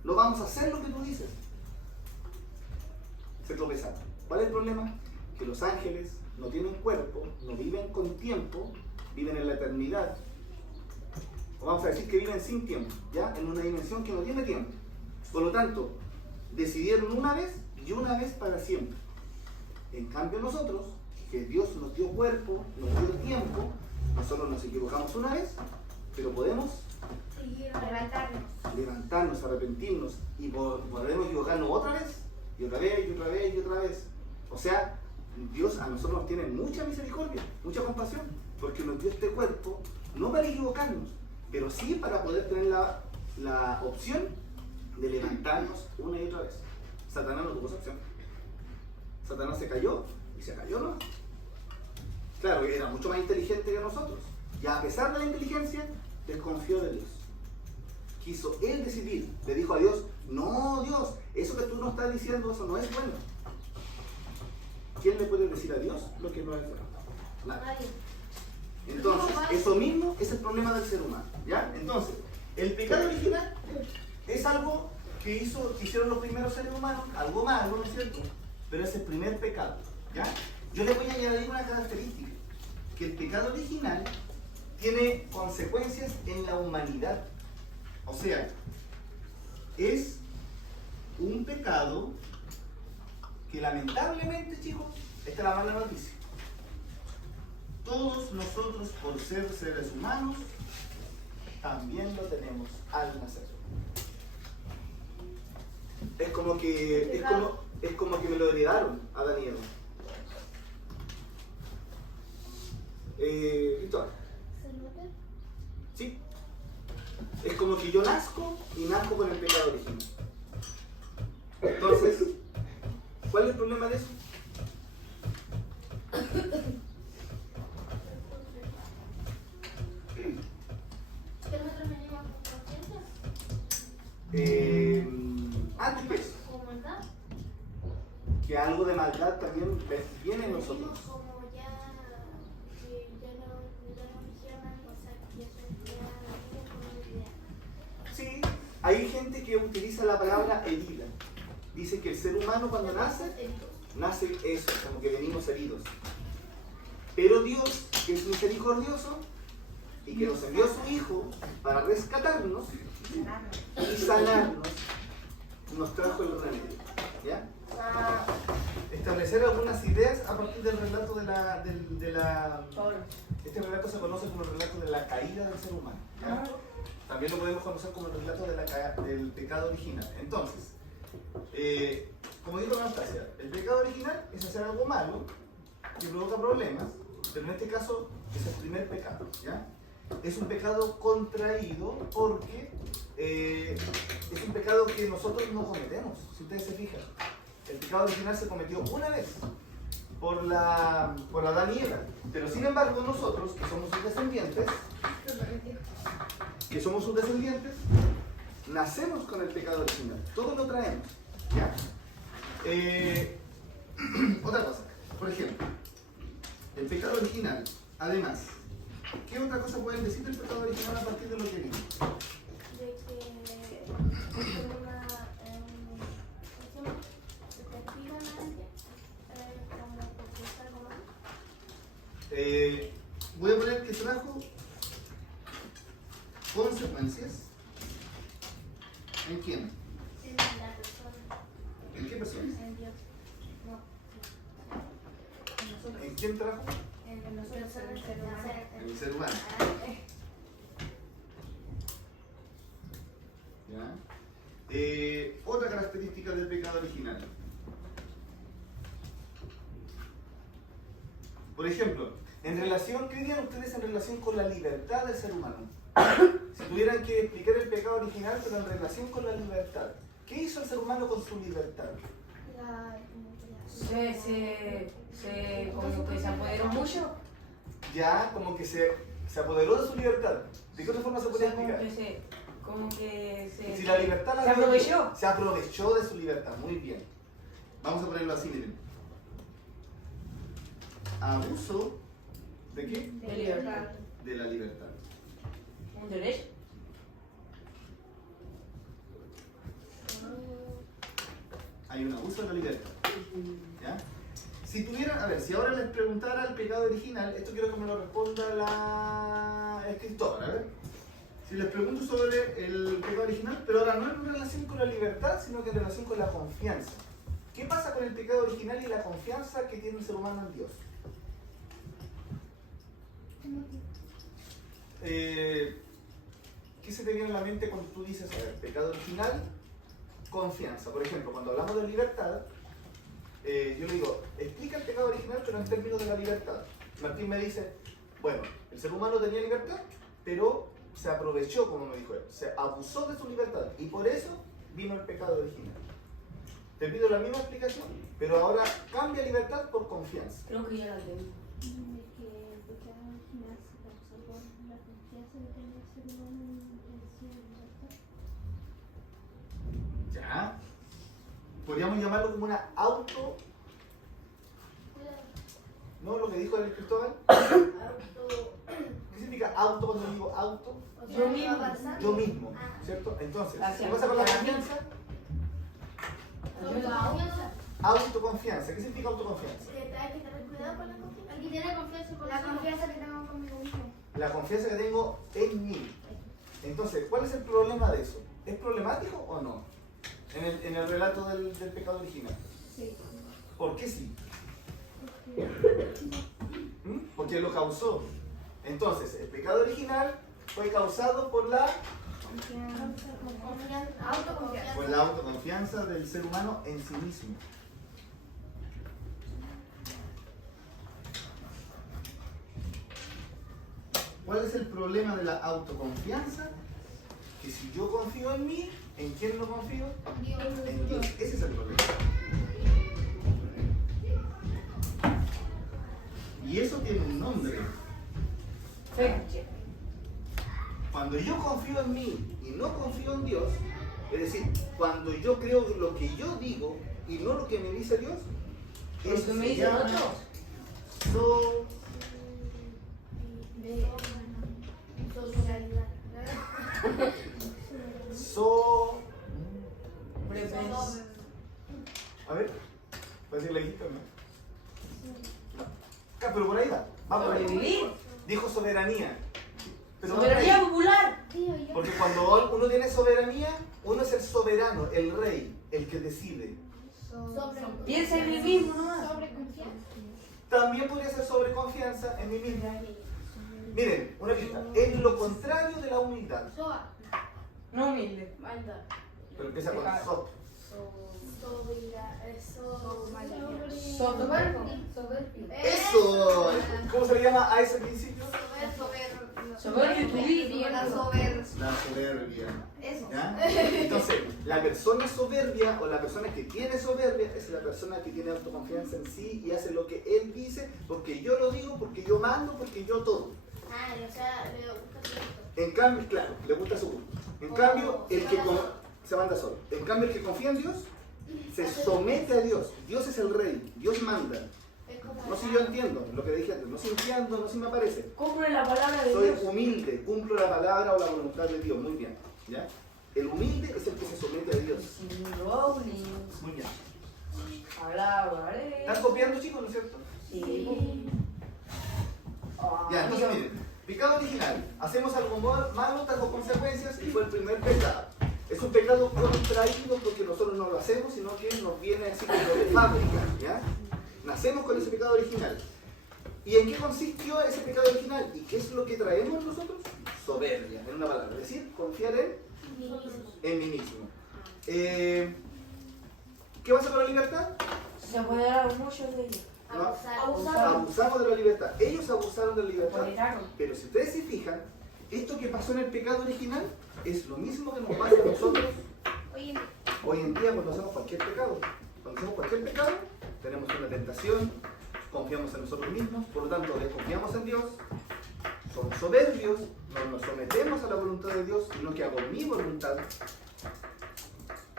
no vamos a hacer lo que tú dices. Se tropezaron. ¿Cuál es el problema? Que los ángeles no tienen cuerpo, no viven con tiempo, viven en la eternidad. O vamos a decir que viven sin tiempo, ¿ya? En una dimensión que no tiene tiempo. Por lo tanto, decidieron una vez y una vez para siempre. En cambio nosotros, que Dios nos dio cuerpo, nos dio tiempo, nosotros nos equivocamos una vez, pero podemos levantarnos, arrepentirnos y podemos equivocarnos otra vez, y otra vez, y otra vez, y otra vez. O sea, Dios a nosotros nos tiene mucha misericordia, mucha compasión, porque nos dio este cuerpo, no para equivocarnos, pero sí para poder tener la opción de levantarnos una y otra vez. Satanás no tuvo esa opción. Satanás se cayó y se cayó, ¿no? Claro, era mucho más inteligente que nosotros. Y a pesar de la inteligencia, desconfió de Dios. Quiso él decidir. Le dijo a Dios, no, Dios, eso que tú nos estás diciendo, eso no es bueno. ¿Quién le puede decir a Dios lo que no es bueno? Nadie. Entonces, eso mismo es el problema del ser humano, ¿ya? Entonces, el pecado original es algo que hicieron los primeros seres humanos, algo malo, ¿no es cierto? Pero es el primer pecado, ¿ya? Yo le voy a añadir una característica, que el pecado original tiene consecuencias en la humanidad. O sea, es un pecado que lamentablemente, chicos, esta es la mala noticia. Todos nosotros, por ser seres humanos, también lo tenemos al nacer. Es como que me lo heredaron a Adán y Eva. Víctor. Sí. Es como que yo nazco y nazco con el pecado original. Entonces, ¿cuál es el problema de eso? ¿Que nosotros venimos con conciencia? Antes ¿Con maldad? que algo de maldad también viene en nosotros. Venimos como ya, que ya no hicieron algo, o sea, que ya como una idea. Sí, hay gente que utiliza la palabra herida. Dice que el ser humano cuando nace eso, como que venimos heridos. Pero Dios, que es misericordioso y que nos envió a su Hijo para rescatarnos y sanarnos, nos trajo el remedio. ¿Ya? A establecer algunas ideas a partir del relato este relato se conoce como el relato de la caída del ser humano. ¿Ya? También lo podemos conocer como el relato del pecado original. Entonces, como dijo Anastasia, el pecado original es hacer algo malo que provoca problemas, pero en este caso es el primer pecado, ¿ya? Es un pecado contraído porque es un pecado que nosotros no cometemos, si ustedes se fijan. El pecado original se cometió una vez por Adán y Eva, pero sin embargo nosotros, que somos sus descendientes, nacemos con el pecado original, todos lo traemos, ¿ya? Otra cosa, por ejemplo, el pecado original, además, ¿qué otra cosa pueden decir del pecado original a partir de lo que vimos? De que voy a poner que trajo consecuencias. ¿En quién? en la persona, ¿En qué persona? en Dios. No, ¿En quién trajo? en nosotros, en el ser humano. En el ser humano. ¿Ya? Otra característica del pecado original. Por ejemplo, ¿qué dirían ustedes en relación con la libertad del ser humano? Si tuvieran que explicar el pecado original, pero en relación con la libertad. ¿Qué hizo el ser humano con su libertad? Como que se apoderó mucho. Ya, como que se apoderó de su libertad. ¿De qué otra forma se puede explicar? Si la libertad se aprovechó. Se aprovechó de su libertad, muy bien. Vamos a ponerlo así, miren. Abuso ¿de qué? De libertad. De la libertad. ¿Un derecho? Hay un abuso de la libertad. ¿Ya? Si tuvieran, a ver, si ahora les preguntara el pecado original, esto quiero que me lo responda la escritora, a ver. Si les pregunto sobre el pecado original, pero ahora no en relación con la libertad, sino que en relación con la confianza. ¿Qué pasa con el pecado original y la confianza que tiene el ser humano en Dios? ¿Qué se te viene a la mente cuando tú dices, a ver, pecado original, confianza? Por ejemplo, cuando hablamos de libertad, yo le digo, explica el pecado original, pero en términos de la libertad. Martín me dice, bueno, el ser humano tenía libertad, pero se aprovechó, como me dijo él, se abusó de su libertad, y por eso vino el pecado original. Te pido la misma explicación, pero ahora cambia libertad por confianza. Creo que ya la tengo. De que el pecado original se causó por la confianza que tenía el ser humano en su libertad. ¿Ya? Podríamos llamarlo como una auto... ¿No? Lo que dijo el Cristóbal. ¿Qué significa auto cuando digo auto? Yo mismo. Yo mismo, ¿cierto? Entonces, Hacia ¿qué pasa con la mí. confianza? Autoconfianza. ¿Qué significa autoconfianza? Que hay que tener cuidado con la confianza. Hay que tener confianza por la confianza que tengo conmigo mismo. La confianza que tengo en mí. Entonces, ¿cuál es el problema de eso? ¿Es problemático o no? En el relato del pecado original. Sí. ¿Por qué sí? Porque lo causó. Entonces, el pecado original fue causado por la Autoconfianza. por la autoconfianza del ser humano en sí mismo. ¿Cuál es el problema de la autoconfianza? Que si yo confío en mí, ¿en quién no confío? En Dios. Ese es el problema. Y eso tiene un nombre. Fe. Cuando yo confío en mí y no confío en Dios, es decir, cuando yo creo lo que yo digo y no lo que me dice Dios, Lo que me se dicen llama otros. A ver, va a decir la hijita, ¿no? Ah, pero por ahí va. Va por ahí. Sobrevivir. Dijo soberanía. Pero va por Soberanía ahí. popular. Porque cuando uno tiene soberanía, uno es el soberano, el rey, el que decide. Piensa en mí mismo nomás. Sobre confianza. También podría ser sobreconfianza en mí mismo. Miren, una pista. Es lo contrario de la humildad. No humilde. Pero empieza con sop. ¡Eso! ¿Cómo se le llama a ese principio? Soberbio y pudido. La soberbia. ¿Ya? Entonces, la persona soberbia o la persona que tiene soberbia es la persona que tiene autoconfianza en sí y hace lo que él dice porque yo lo digo, porque yo mando, porque yo todo. En cambio, claro, le gusta su gusto. En cambio, se manda solo. En cambio, el que confía en Dios se somete a Dios. Dios es el rey, Dios manda. No sé si yo entiendo lo que dije antes, no sé si entiendo, no sé si me parece. Cumple la palabra de Soy Dios. humilde, cumplo la palabra o la voluntad de Dios. Muy bien. ¿Ya? El humilde es el que se somete a Dios. Sin Rowling. Muy bien. Hablaré. ¿Están copiando, chicos, no es cierto? Sí. Ya, entonces miren, pecado original. Hacemos algo malo, trajo consecuencias y fue el primer pecado. Es un pecado contraído porque nosotros no lo hacemos, sino que nos viene así como de fábrica, ¿ya? Nacemos con ese pecado original. ¿Y en qué consistió ese pecado original? ¿Y qué es lo que traemos nosotros? Soberbia, en una palabra. Es decir, confiar en mí mismo. ¿Qué pasa con la libertad? Se apoderaron muchos de ellos. Abusamos de la libertad. Ellos abusaron de la libertad. Apoderaron. Pero si ustedes se fijan, esto que pasó en el pecado original es lo mismo que nos pasa a nosotros hoy en día cuando hacemos cualquier pecado. Cuando hacemos cualquier pecado, tenemos una tentación, confiamos en nosotros mismos, por lo tanto desconfiamos en Dios, somos soberbios, no nos sometemos a la voluntad de Dios, sino que hago mi voluntad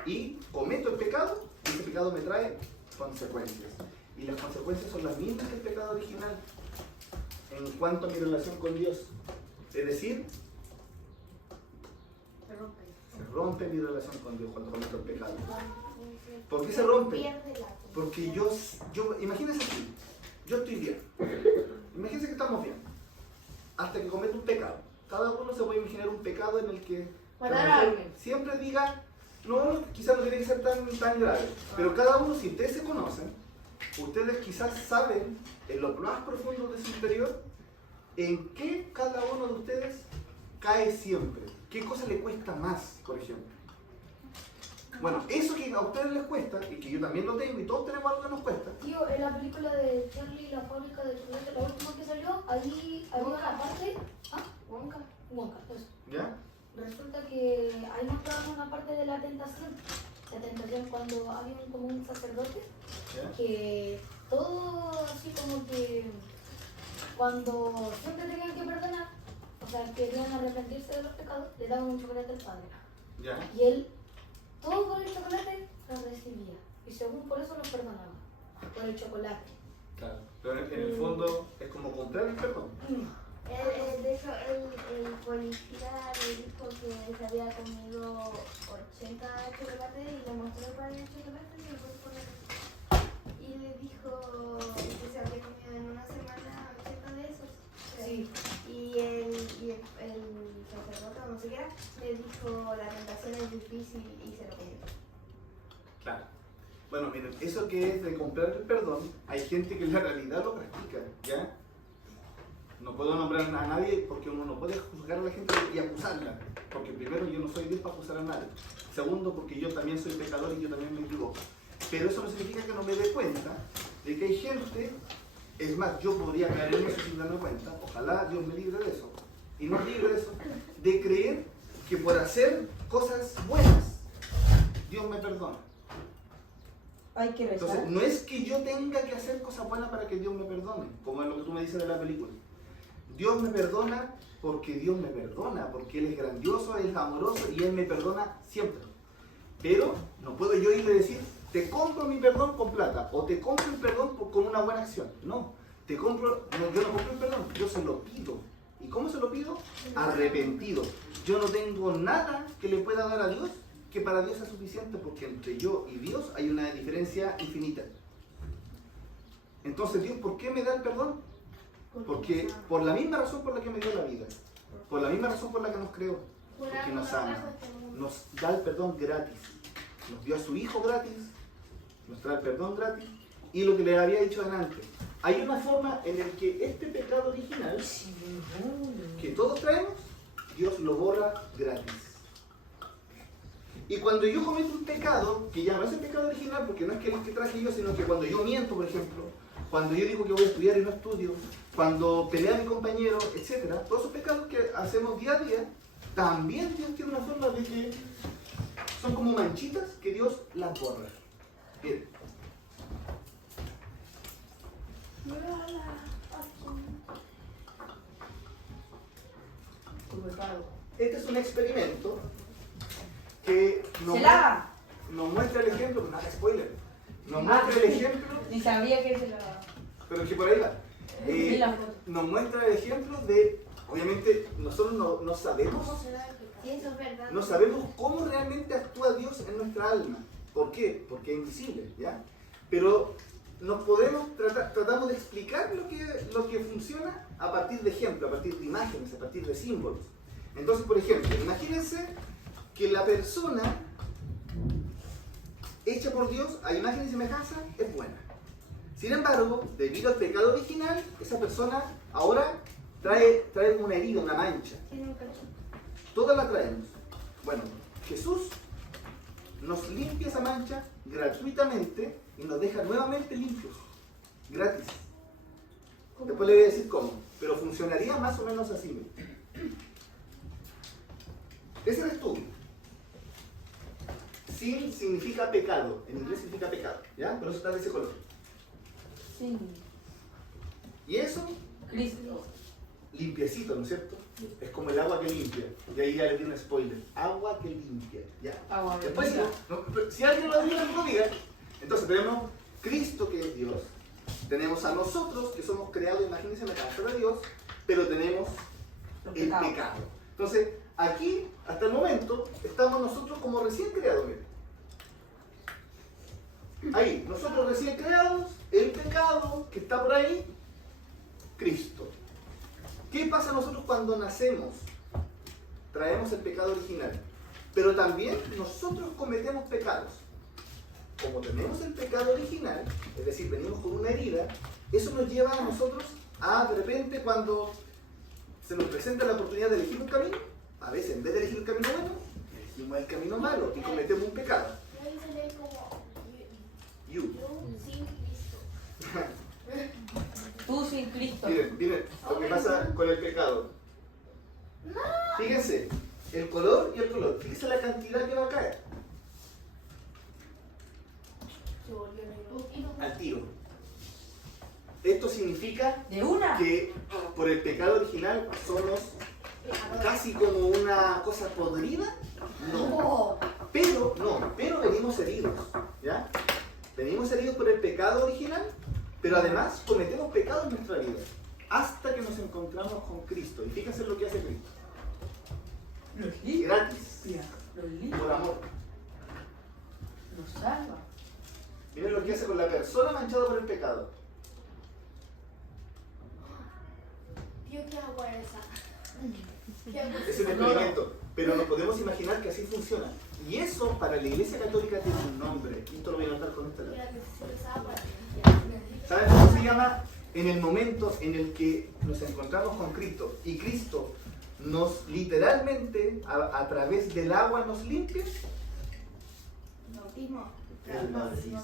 y cometo el pecado y ese pecado me trae consecuencias. Y las consecuencias son las mismas que el pecado original en cuanto a mi relación con Dios. Es decir, se rompe mi relación con Dios cuando cometo el pecado. ¿Por qué se rompe? Pierde la Porque yo, imagínense así, yo estoy bien. Imagínense que estamos bien. Hasta que cometo un pecado. Cada uno se puede imaginar un pecado en el que Matar a alguien. siempre diga, no, quizás no tiene que ser tan grave. Pero cada uno, si ustedes se conocen, ustedes quizás saben en lo más profundo de su interior en qué cada uno de ustedes cae siempre. ¿Qué cosa le cuesta más, por ejemplo? Bueno, eso que a ustedes les cuesta, y que yo también lo tengo, y todos tenemos algo que nos cuesta. Tío, en la película de Charlie y la fábrica de chocolate, la última que salió, ahí había una parte. Ah, Wonka, eso. ¿Ya? Resulta que ahí mostraban una parte de la tentación. La tentación cuando había como un sacerdote ¿Ya? que todo así como que cuando siempre tenían que perdonar, o sea, querían arrepentirse de los pecados, le daban un chocolate al padre. ¿Ya? Y él, todo por el chocolate, lo recibía. Y según por eso los perdonaba. Por el chocolate. Claro. Pero en el fondo es como comprar el perdón. De hecho, el policía le dijo que se había comido 80 chocolates y le mostró el de chocolate y le puso y le dijo que se había comido en una semana 80 de esos. Sí. Y el sacerdote, o no sé qué era, le dijo la tentación es difícil y se lo comió. Claro. Bueno, miren, eso que es de comprar el perdón, hay gente que en la realidad lo practica, ¿ya? No puedo nombrar a nadie porque uno no puede juzgar a la gente y acusarla. Porque primero, yo no soy Dios para acusar a nadie. Segundo, porque yo también soy pecador y yo también me equivoco. Pero eso no significa que no me dé cuenta de que hay gente, es más, yo podría caer en eso sin darme cuenta, ojalá Dios me libre de eso, y nos libre de eso, de creer que por hacer cosas buenas, Dios me perdona. Hay que rezar. Entonces, no es que yo tenga que hacer cosas buenas para que Dios me perdone, como es lo que tú me dices de la película. Dios me perdona porque Dios me perdona, porque Él es grandioso, Él es amoroso y Él me perdona siempre. Pero no puedo yo irle a decir, te compro mi perdón con plata, o te compro el perdón con una buena acción. No, yo no compro el perdón, yo se lo pido. ¿Y cómo se lo pido? Arrepentido. Yo no tengo nada que le pueda dar a Dios que para Dios es suficiente, porque entre yo y Dios hay una diferencia infinita. Entonces, Dios, ¿por qué me da el perdón? Porque por la misma razón por la que me dio la vida, por la misma razón por la que nos creó, porque nos ama, nos da el perdón gratis, nos dio a su Hijo gratis, nos trae el perdón gratis, y lo que les había dicho antes, hay una forma en la que este pecado original, que todos traemos, Dios lo borra gratis. Y cuando yo cometo un pecado, que ya no es el pecado original, porque no es que el que traje yo, sino que cuando yo miento, por ejemplo, cuando yo digo que voy a estudiar y no estudio, cuando pelea a mi compañero, etc., todos esos pecados que hacemos día a día, también Dios tiene una forma de que son como manchitas que Dios las borra. Miren. Este es un experimento que nos muestra el ejemplo, no haga spoiler, nos muestra el ejemplo, Ni sabía que se la... pero es que por ahí va. Vi la foto. Nos muestra el ejemplo de, obviamente, nosotros no sabemos, Sí, eso es verdad. no sabemos cómo realmente actúa Dios en nuestra alma. ¿Por qué? Porque es invisible, ¿ya? Pero tratamos de explicar lo que funciona a partir de ejemplos, a partir de imágenes, a partir de símbolos. Entonces, por ejemplo, imagínense que la persona hecha por Dios a imagen y semejanza es buena. Sin embargo, debido al pecado original, esa persona ahora trae una herida, una mancha. Tiene un cachón. Todas la traemos. Bueno, Jesús nos limpia esa mancha gratuitamente y nos deja nuevamente limpios, gratis. Después le voy a decir cómo, pero funcionaría más o menos así. Mira. Ese eres tú. Sin significa pecado, en inglés significa pecado, ¿ya? Por eso está de ese color. Sí. Y eso, Cristo. limpiecito, ¿no es cierto? Es como el agua que limpia. Y ahí ya le di un spoiler. Agua que limpia, ¿ya? Agua Después, bendita. si alguien lo diga, no lo diga. Entonces tenemos Cristo, que es Dios. Tenemos a nosotros, que somos creados, imagínense, semejanza de Dios. Pero tenemos el pecado. Entonces, aquí, hasta el momento, estamos nosotros como recién creados. Miren. Ahí, nosotros recién creados, el pecado que está por ahí, Cristo. ¿Qué pasa nosotros cuando nacemos? Traemos el pecado original. Pero también nosotros cometemos pecados. Como tenemos el pecado original, es decir, venimos con una herida, eso nos lleva a nosotros a, de repente, cuando se nos presenta la oportunidad de elegir un camino, a veces en vez de elegir el camino bueno, elegimos el camino malo y cometemos un pecado. Yo hice leer como You. yo sin Cristo. Tú sin Cristo. Miren lo que pasa con el pecado. Fíjense, el color y el color. Fíjense la cantidad que va a caer Se volvió negro. al tiro. Esto significa De una. que por el pecado original somos casi como una cosa podrida. No. Pero venimos heridos, ¿ya? Venimos heridos por el pecado original, pero además cometemos pecado en nuestra vida hasta que nos encontramos con Cristo. Y fíjense lo que hace Cristo. Los limpia. Gratis, Los limpia. por amor. Nos salva. Miren lo que hace con la persona manchada por el pecado. Dios, qué agua esa. Qué agua Es un experimento, pero no podemos imaginar que así funciona. Y eso para la Iglesia Católica tiene un nombre. Y esto lo voy a anotar con esta letra. Mira que se les agua. ¿Saben cómo se llama? En el momento en el que nos encontramos con Cristo y Cristo nos literalmente a través del agua nos limpia. Bautismo. El bautismo.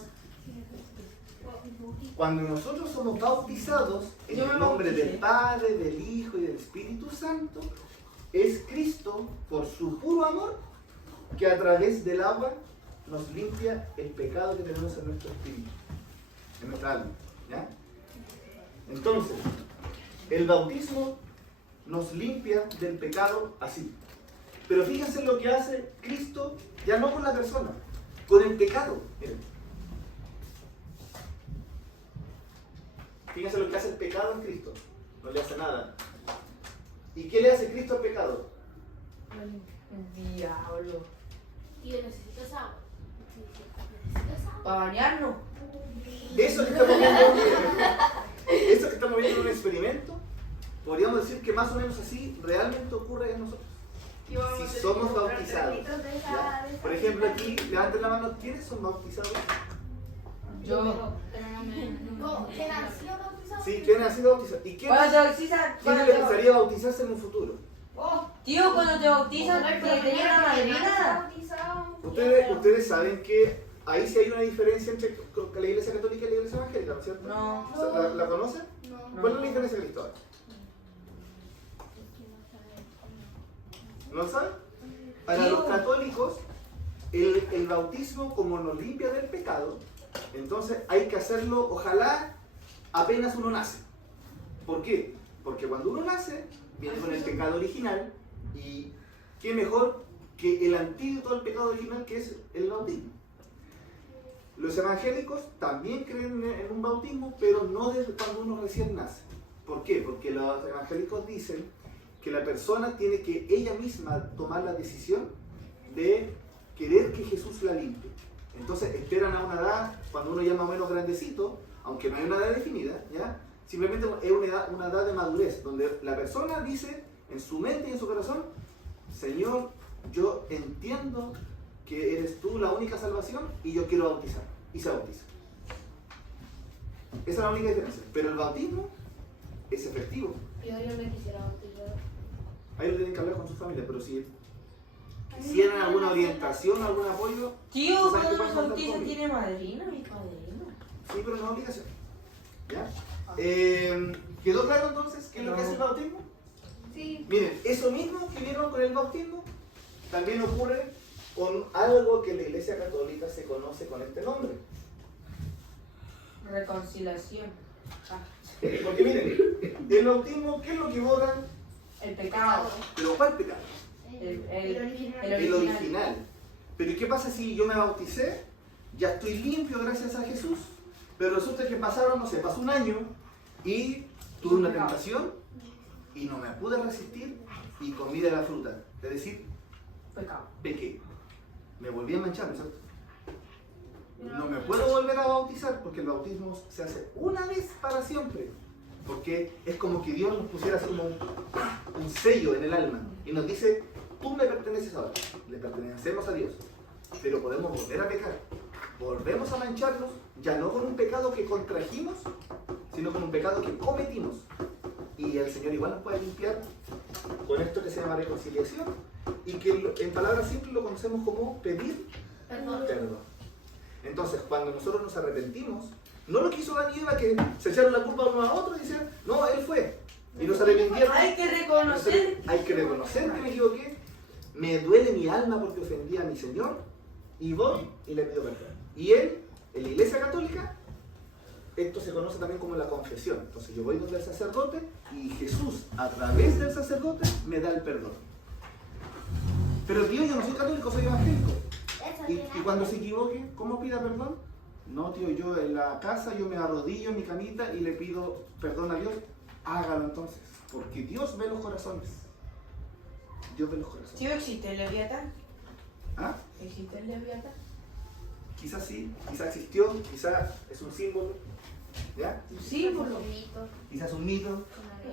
Cuando nosotros somos bautizados en Yo me el nombre bauticé. del Padre, del Hijo y del Espíritu Santo, es Cristo, por su puro amor, que a través del agua nos limpia el pecado que tenemos en nuestro espíritu, en nuestra alma. ¿Ya? Entonces, el bautismo nos limpia del pecado así. Pero fíjense lo que hace Cristo, ya no con la persona, con el pecado. Miren. Fíjense lo que hace el pecado en Cristo. No le hace nada. ¿Y qué le hace Cristo al pecado? El diablo. Tío, necesitas agua. Necesitas agua. Para bañarnos. Eso que estamos viendo en un experimento, podríamos decir que más o menos así realmente ocurre en nosotros. Si somos bautizados. ¿Ya? Por ejemplo, aquí, levanten la mano, ¿quiénes son bautizados? Yo. No, ¿quién ha sido bautizado? Sí, ¿quiénes han sido bautizados? ¿Y Cuando te quiénes bautizan. les gustaría bautizarse en un futuro? Tío, cuando te bautizan, te llegan a la madrina. Ustedes saben que ahí sí hay una diferencia entre la Iglesia Católica y la Iglesia Evangélica, ¿no es cierto? No. ¿La conocen? No. ¿Cuál es la diferencia, Cristóbal? ¿No lo saben? Para los católicos, el bautismo, como nos limpia del pecado, entonces hay que hacerlo, ojalá, apenas uno nace. ¿Por qué? Porque cuando uno nace, viene con el pecado original, y qué mejor que el antídoto al pecado original, que es el bautismo. Los evangélicos también creen en un bautismo, pero no desde cuando uno recién nace. ¿Por qué? Porque los evangélicos dicen que la persona tiene que ella misma tomar la decisión de querer que Jesús la limpie. Entonces esperan a una edad, cuando uno ya más o menos grandecito, aunque no hay una edad definida, ¿ya? Simplemente es una edad de madurez, donde la persona dice en su mente y en su corazón: Señor, yo entiendo que eres tú la única salvación y yo quiero bautizar. Y se bautiza. Esa es la única diferencia. Pero el bautismo es efectivo. Yo me quisiera bautizar. Ahí lo tienen que hablar con su familia, pero si quisieran alguna orientación, algún apoyo, Tío, ¿saben qué cuando nos pasa? bautizan tiene madrina, mi padrino. sí, pero no es obligación. ¿Ya? ¿Quedó claro entonces qué es lo que es el bautismo? Sí. Miren, eso mismo que vieron con el bautismo también ocurre con algo que en la Iglesia Católica se conoce con este nombre. Reconciliación. Porque miren, el bautismo, ¿qué es lo que borran? El pecado. ¿Pero cuál pecado? El original. Pero ¿y qué pasa si yo me bauticé? Ya estoy limpio gracias a Jesús, pero resulta que pasaron, no sé, pasó un año y tuve una tentación y no me pude resistir y comí de la fruta. Es decir, Pecado. pequé. Me volví a manchar, ¿no es cierto? no me puedo volver a bautizar porque el bautismo se hace una vez para siempre. Porque es como que Dios nos pusiera así como un sello en el alma y nos dice, tú me perteneces ahora, le pertenecemos a Dios, pero podemos volver a pecar. Volvemos a mancharnos, ya no con un pecado que contrajimos, sino con un pecado que cometimos. Y el Señor igual nos puede limpiar con esto que se llama reconciliación y que en palabras simples lo conocemos como pedir perdón. Entonces, cuando nosotros nos arrepentimos, no lo que hizo Adán y Eva, que se echaron la culpa uno a otro y decían, no, él fue. Y nos arrepintieron. Hay que reconocer. Hay que reconocer que me equivoqué. Me duele mi alma porque ofendí a mi Señor. Y voy y le pido perdón. Y él, en la Iglesia Católica, esto se conoce también como la confesión. Entonces yo voy donde el sacerdote y Jesús, a través del sacerdote, me da el perdón. Pero tío, yo no soy católico, soy evangélico. Y cuando se equivoque, ¿cómo pida perdón? No, tío, yo en la casa, yo me arrodillo en mi camita y le pido perdón a Dios. Hágalo entonces, porque Dios ve los corazones. Dios ve los corazones. ¿Sí existe el Leviatán? ¿Ah? ¿Existe el Leviatán? Quizás sí, quizás existió, quizás es un símbolo. ¿Ya? Sí, por lo Quizás un mito.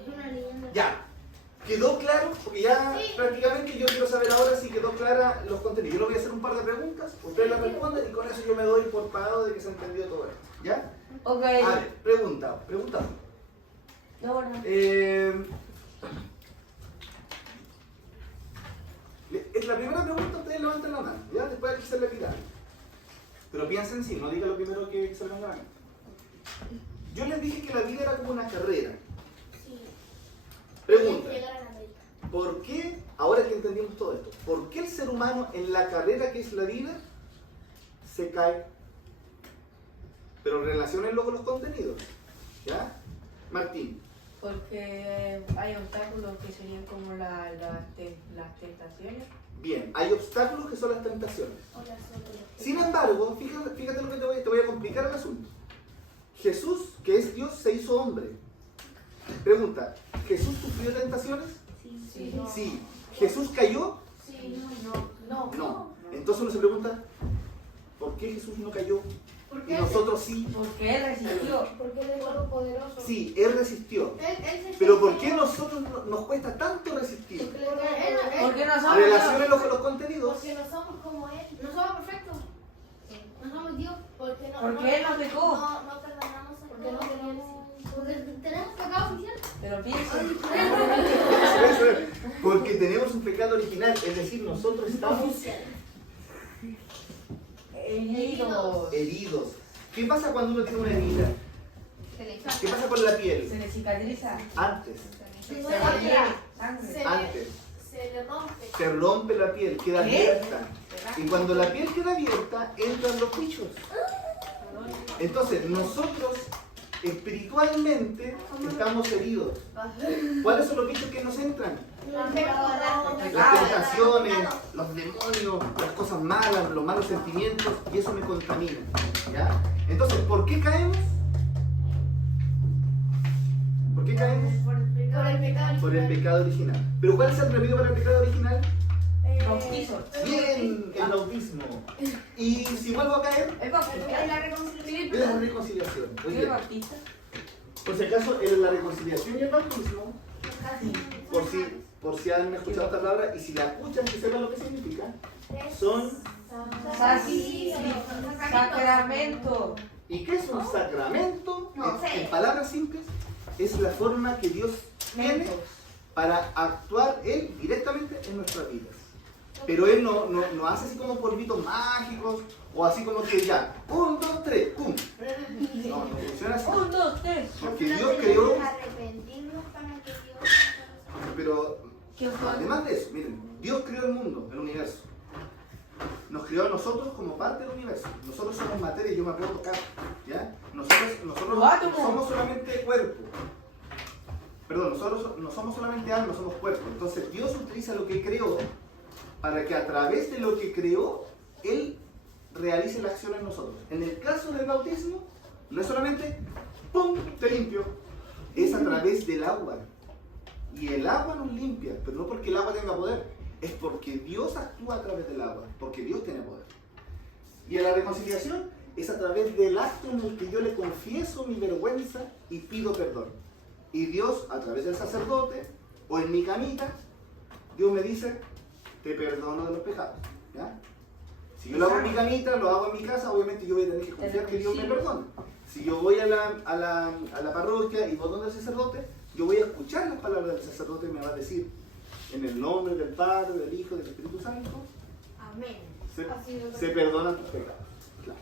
Es una leyenda. Ya. ¿Quedó claro? Porque ya Sí. prácticamente yo quiero saber ahora si quedó clara los contenidos. Yo le voy a hacer un par de preguntas, ustedes las responden y con eso yo me doy por pagado de que se entendió todo esto. ¿Ya? Ok. A ver, pregunta. No, bueno. La primera pregunta ustedes levanten la mano, ¿ya? Después hay que hacerle tirar. Pero piensen sí, no diga lo primero que se le venga a la mente. Yo les dije que la vida era como una carrera. Sí. Pregunta. Llegar a la América. ¿Por qué, ahora que entendimos todo esto, por qué el ser humano en la carrera que es la vida se cae? Pero relaciónenlo con los contenidos. ¿Ya? Martín. Porque hay obstáculos que serían como las tentaciones. Bien, hay obstáculos que son las tentaciones. O las otras. Sin embargo, fíjate lo que te voy a complicar el asunto. Jesús, que es Dios, se hizo hombre. Pregunta, ¿Jesús sufrió tentaciones? Sí. Sí. Sí. ¿Jesús cayó? Sí. No. No. Entonces uno se pregunta, ¿por qué Jesús no cayó? ¿Por Y qué? nosotros sí. Porque él resistió. Porque él es todopoderoso. Sí, Él resistió. Él se Pero ¿por qué nosotros nos cuesta tanto resistir? Porque él es todopoderoso. Porque no somos Relaciónenlo con los contenidos. Porque no somos como Él. No somos perfectos. No somos Dios. Porque Porque Él no pecó. No perdonamos a Porque no tenemos. Porque tenemos pecado oficial. Pero piensa. Porque tenemos un pecado original, es decir, nosotros estamos heridos. ¿Qué pasa cuando uno tiene una herida? ¿Qué pasa con la piel? Se le cicatriza. Antes, Se le llena sangre. antes, Se le rompe. se rompe la piel, queda ¿Qué? abierta. Y cuando la piel queda abierta, entran los bichos. Entonces, nosotros espiritualmente estamos heridos. ¿Cuáles son los bichos que nos entran? Las tentaciones, los demonios, las cosas malas, los malos sentimientos, y eso me contamina. ¿Ya? Entonces, ¿por qué caemos? ¿Por qué caemos? Por el pecado. Por el pecado original. ¿Pero cuál es el remedio para el pecado original? Bautizo. Bien, el bautismo. Y si vuelvo a caer, ¿Es bautista? Es la reconciliación. es la reconciliación. Muy ¿Es bien. bautista? Por si acaso, en la reconciliación y el bautismo, por si han escuchado esta palabra y si la escuchan, que sepan lo que significa, son. Sacramento. ¿Y qué es un sacramento? No sé. En palabras simples, es la forma que Dios tiene para actuar Él directamente en nuestras vidas. Pero Él no hace así como polvitos mágicos o así como que ya, 1, 2, 3, ¡pum! No funciona así. 1, 2, 3. Porque Dios creó, Arrepentirnos para que Dios. pero ¿Qué fue? además de eso, miren, Dios creó el mundo, el universo. Nos creó a nosotros como parte del universo. Nosotros somos materia y yo me puedo tocar. ¿Ya? Nosotros Los no átomos. somos solamente cuerpo. Perdón, nosotros no somos solamente alma, somos cuerpo. Entonces Dios utiliza lo que creó para que a través de lo que creó, Él realice la acción en nosotros. En el caso del bautismo, no es solamente ¡pum! Te limpio. Es a través del agua. Y el agua nos limpia, pero no porque el agua tenga poder. Es porque Dios actúa a través del agua, porque Dios tiene poder. Y en la reconciliación es a través del acto en el que yo le confieso mi vergüenza y pido perdón. Y Dios, a través del sacerdote, o en mi camita, Dios me dice, te perdono de los pecados. ¿Ya? Si yo lo hago en mi camita, lo hago en mi casa, obviamente yo voy a tener que confiar que Dios me perdone. Si yo voy a la parroquia y voy donde el sacerdote, yo voy a escuchar las palabras del sacerdote y me va a decir, en el nombre del Padre, del Hijo y del Espíritu Santo, Amén. se perdonan tus pecados. Claro.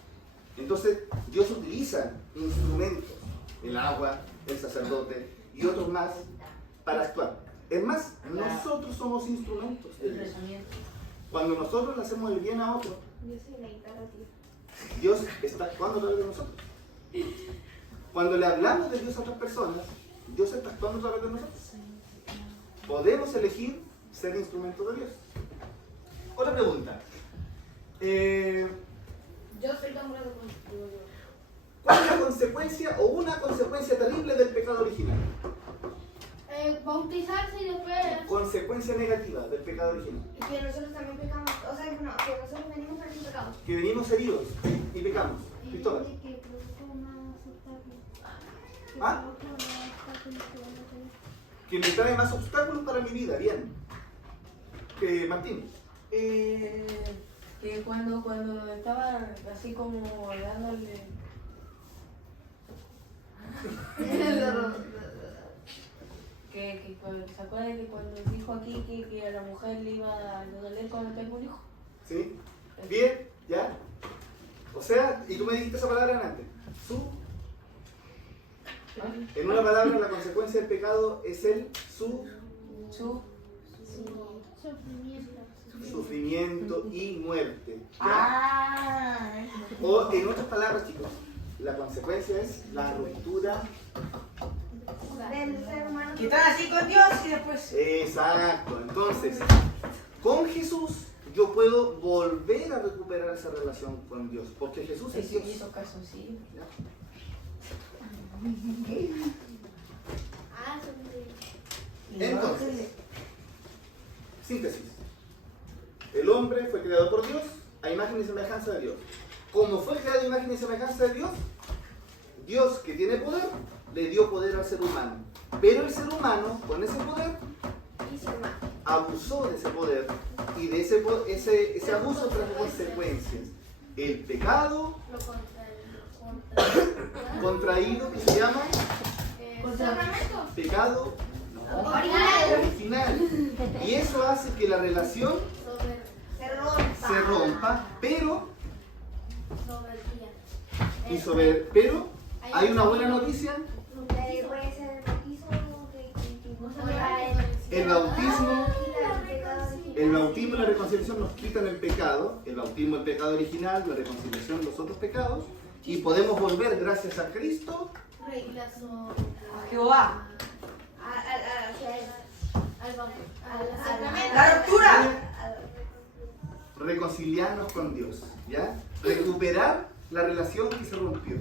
Entonces, Dios utiliza instrumentos, el agua, el sacerdote y otros más para actuar. Es más, nosotros somos instrumentos de Dios. Cuando nosotros le hacemos el bien a otro, Yo soy la guitarra, tío. Dios está actuando a través de nosotros. Cuando le hablamos de Dios a otras personas, Dios está actuando a través de nosotros. Podemos elegir ser instrumentos de Dios. Otra pregunta. Yo estoy de acuerdo contigo. ¿Cuál es la consecuencia o una consecuencia terrible del pecado original? Bautizarse y después. Consecuencia negativa del pecado original. Y que nosotros también pecamos, o sea, que no, que nosotros venimos para el pecado. Que venimos heridos y pecamos. Y Cristóbal. que produjo más obstáculos. Que ¿Ah? produjo más obstáculos que van a tener. Que me trae más obstáculos para mi vida. Bien. Martín. Que cuando estaba así como dándole... ¿Se acuerdan que cuando dijo aquí que a la mujer le iba a doler cuando tengo un hijo? ¿Sí? Bien. ¿Ya? O sea, y tú me dijiste esa palabra antes. En una palabra, la consecuencia del pecado es el sufrimiento y muerte. ¿Ya? O en otras palabras, chicos, la consecuencia es la ruptura. Del ser humano. Que están así con Dios y después. Exacto. Entonces, con Jesús yo puedo volver a recuperar esa relación con Dios, porque Jesús es Dios. Hizo caso, sí. ¿Ya? Ah, Entonces, síntesis. El hombre fue creado por Dios a imagen y semejanza de Dios. Como fue creado a imagen y semejanza de Dios, Dios que tiene poder, le dio poder al ser humano. Pero el ser humano, con ese poder, abusó de ese poder y de ese abuso trajo consecuencias. El pecado contraído, que se llama pecado original. Y eso hace que la relación se rompa, pero hay una buena noticia. Puede ser el bautizo, El bautismo y la reconciliación nos quitan el pecado, el bautismo el pecado original, la reconciliación los otros pecados, y podemos volver gracias a Cristo A Jehová. Sacramento. La ruptura. reconciliarnos con Dios, ¿ya? Recuperar la relación que se rompió.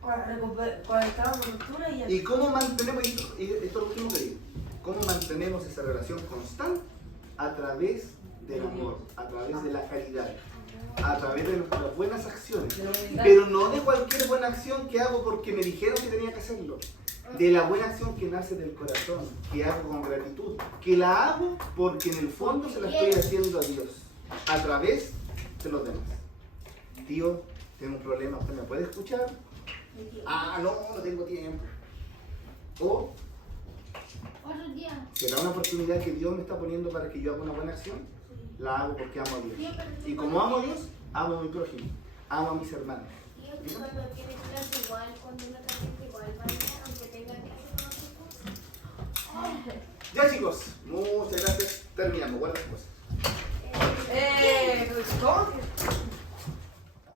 Cuando estaba en ruptura y ya. ¿Y cómo mantenemos, esto es lo último que digo, cómo mantenemos esa relación constante? A través del amor, a través de la caridad, a través de nuestras buenas acciones, pero no de cualquier buena acción que hago porque me dijeron que tenía que hacerlo, de la buena acción que nace del corazón, que hago con gratitud, que la hago porque en el fondo se la estoy haciendo a Dios, a través de los demás. Tío, tengo un problema, ¿usted me puede escuchar? Ah, no tengo tiempo. O Otro día. será una oportunidad que Dios me está poniendo para que yo haga una buena acción. La hago porque amo a Dios. Y como amo a Dios, amo a mi prójimo, amo a mis hermanos. Y es que cuando tiene clase igual, cuando uno también igual, vaya, aunque tenga clase con otros. Ya chicos, muchas gracias. Terminamos. Guarda las cosas. ¿Cómo?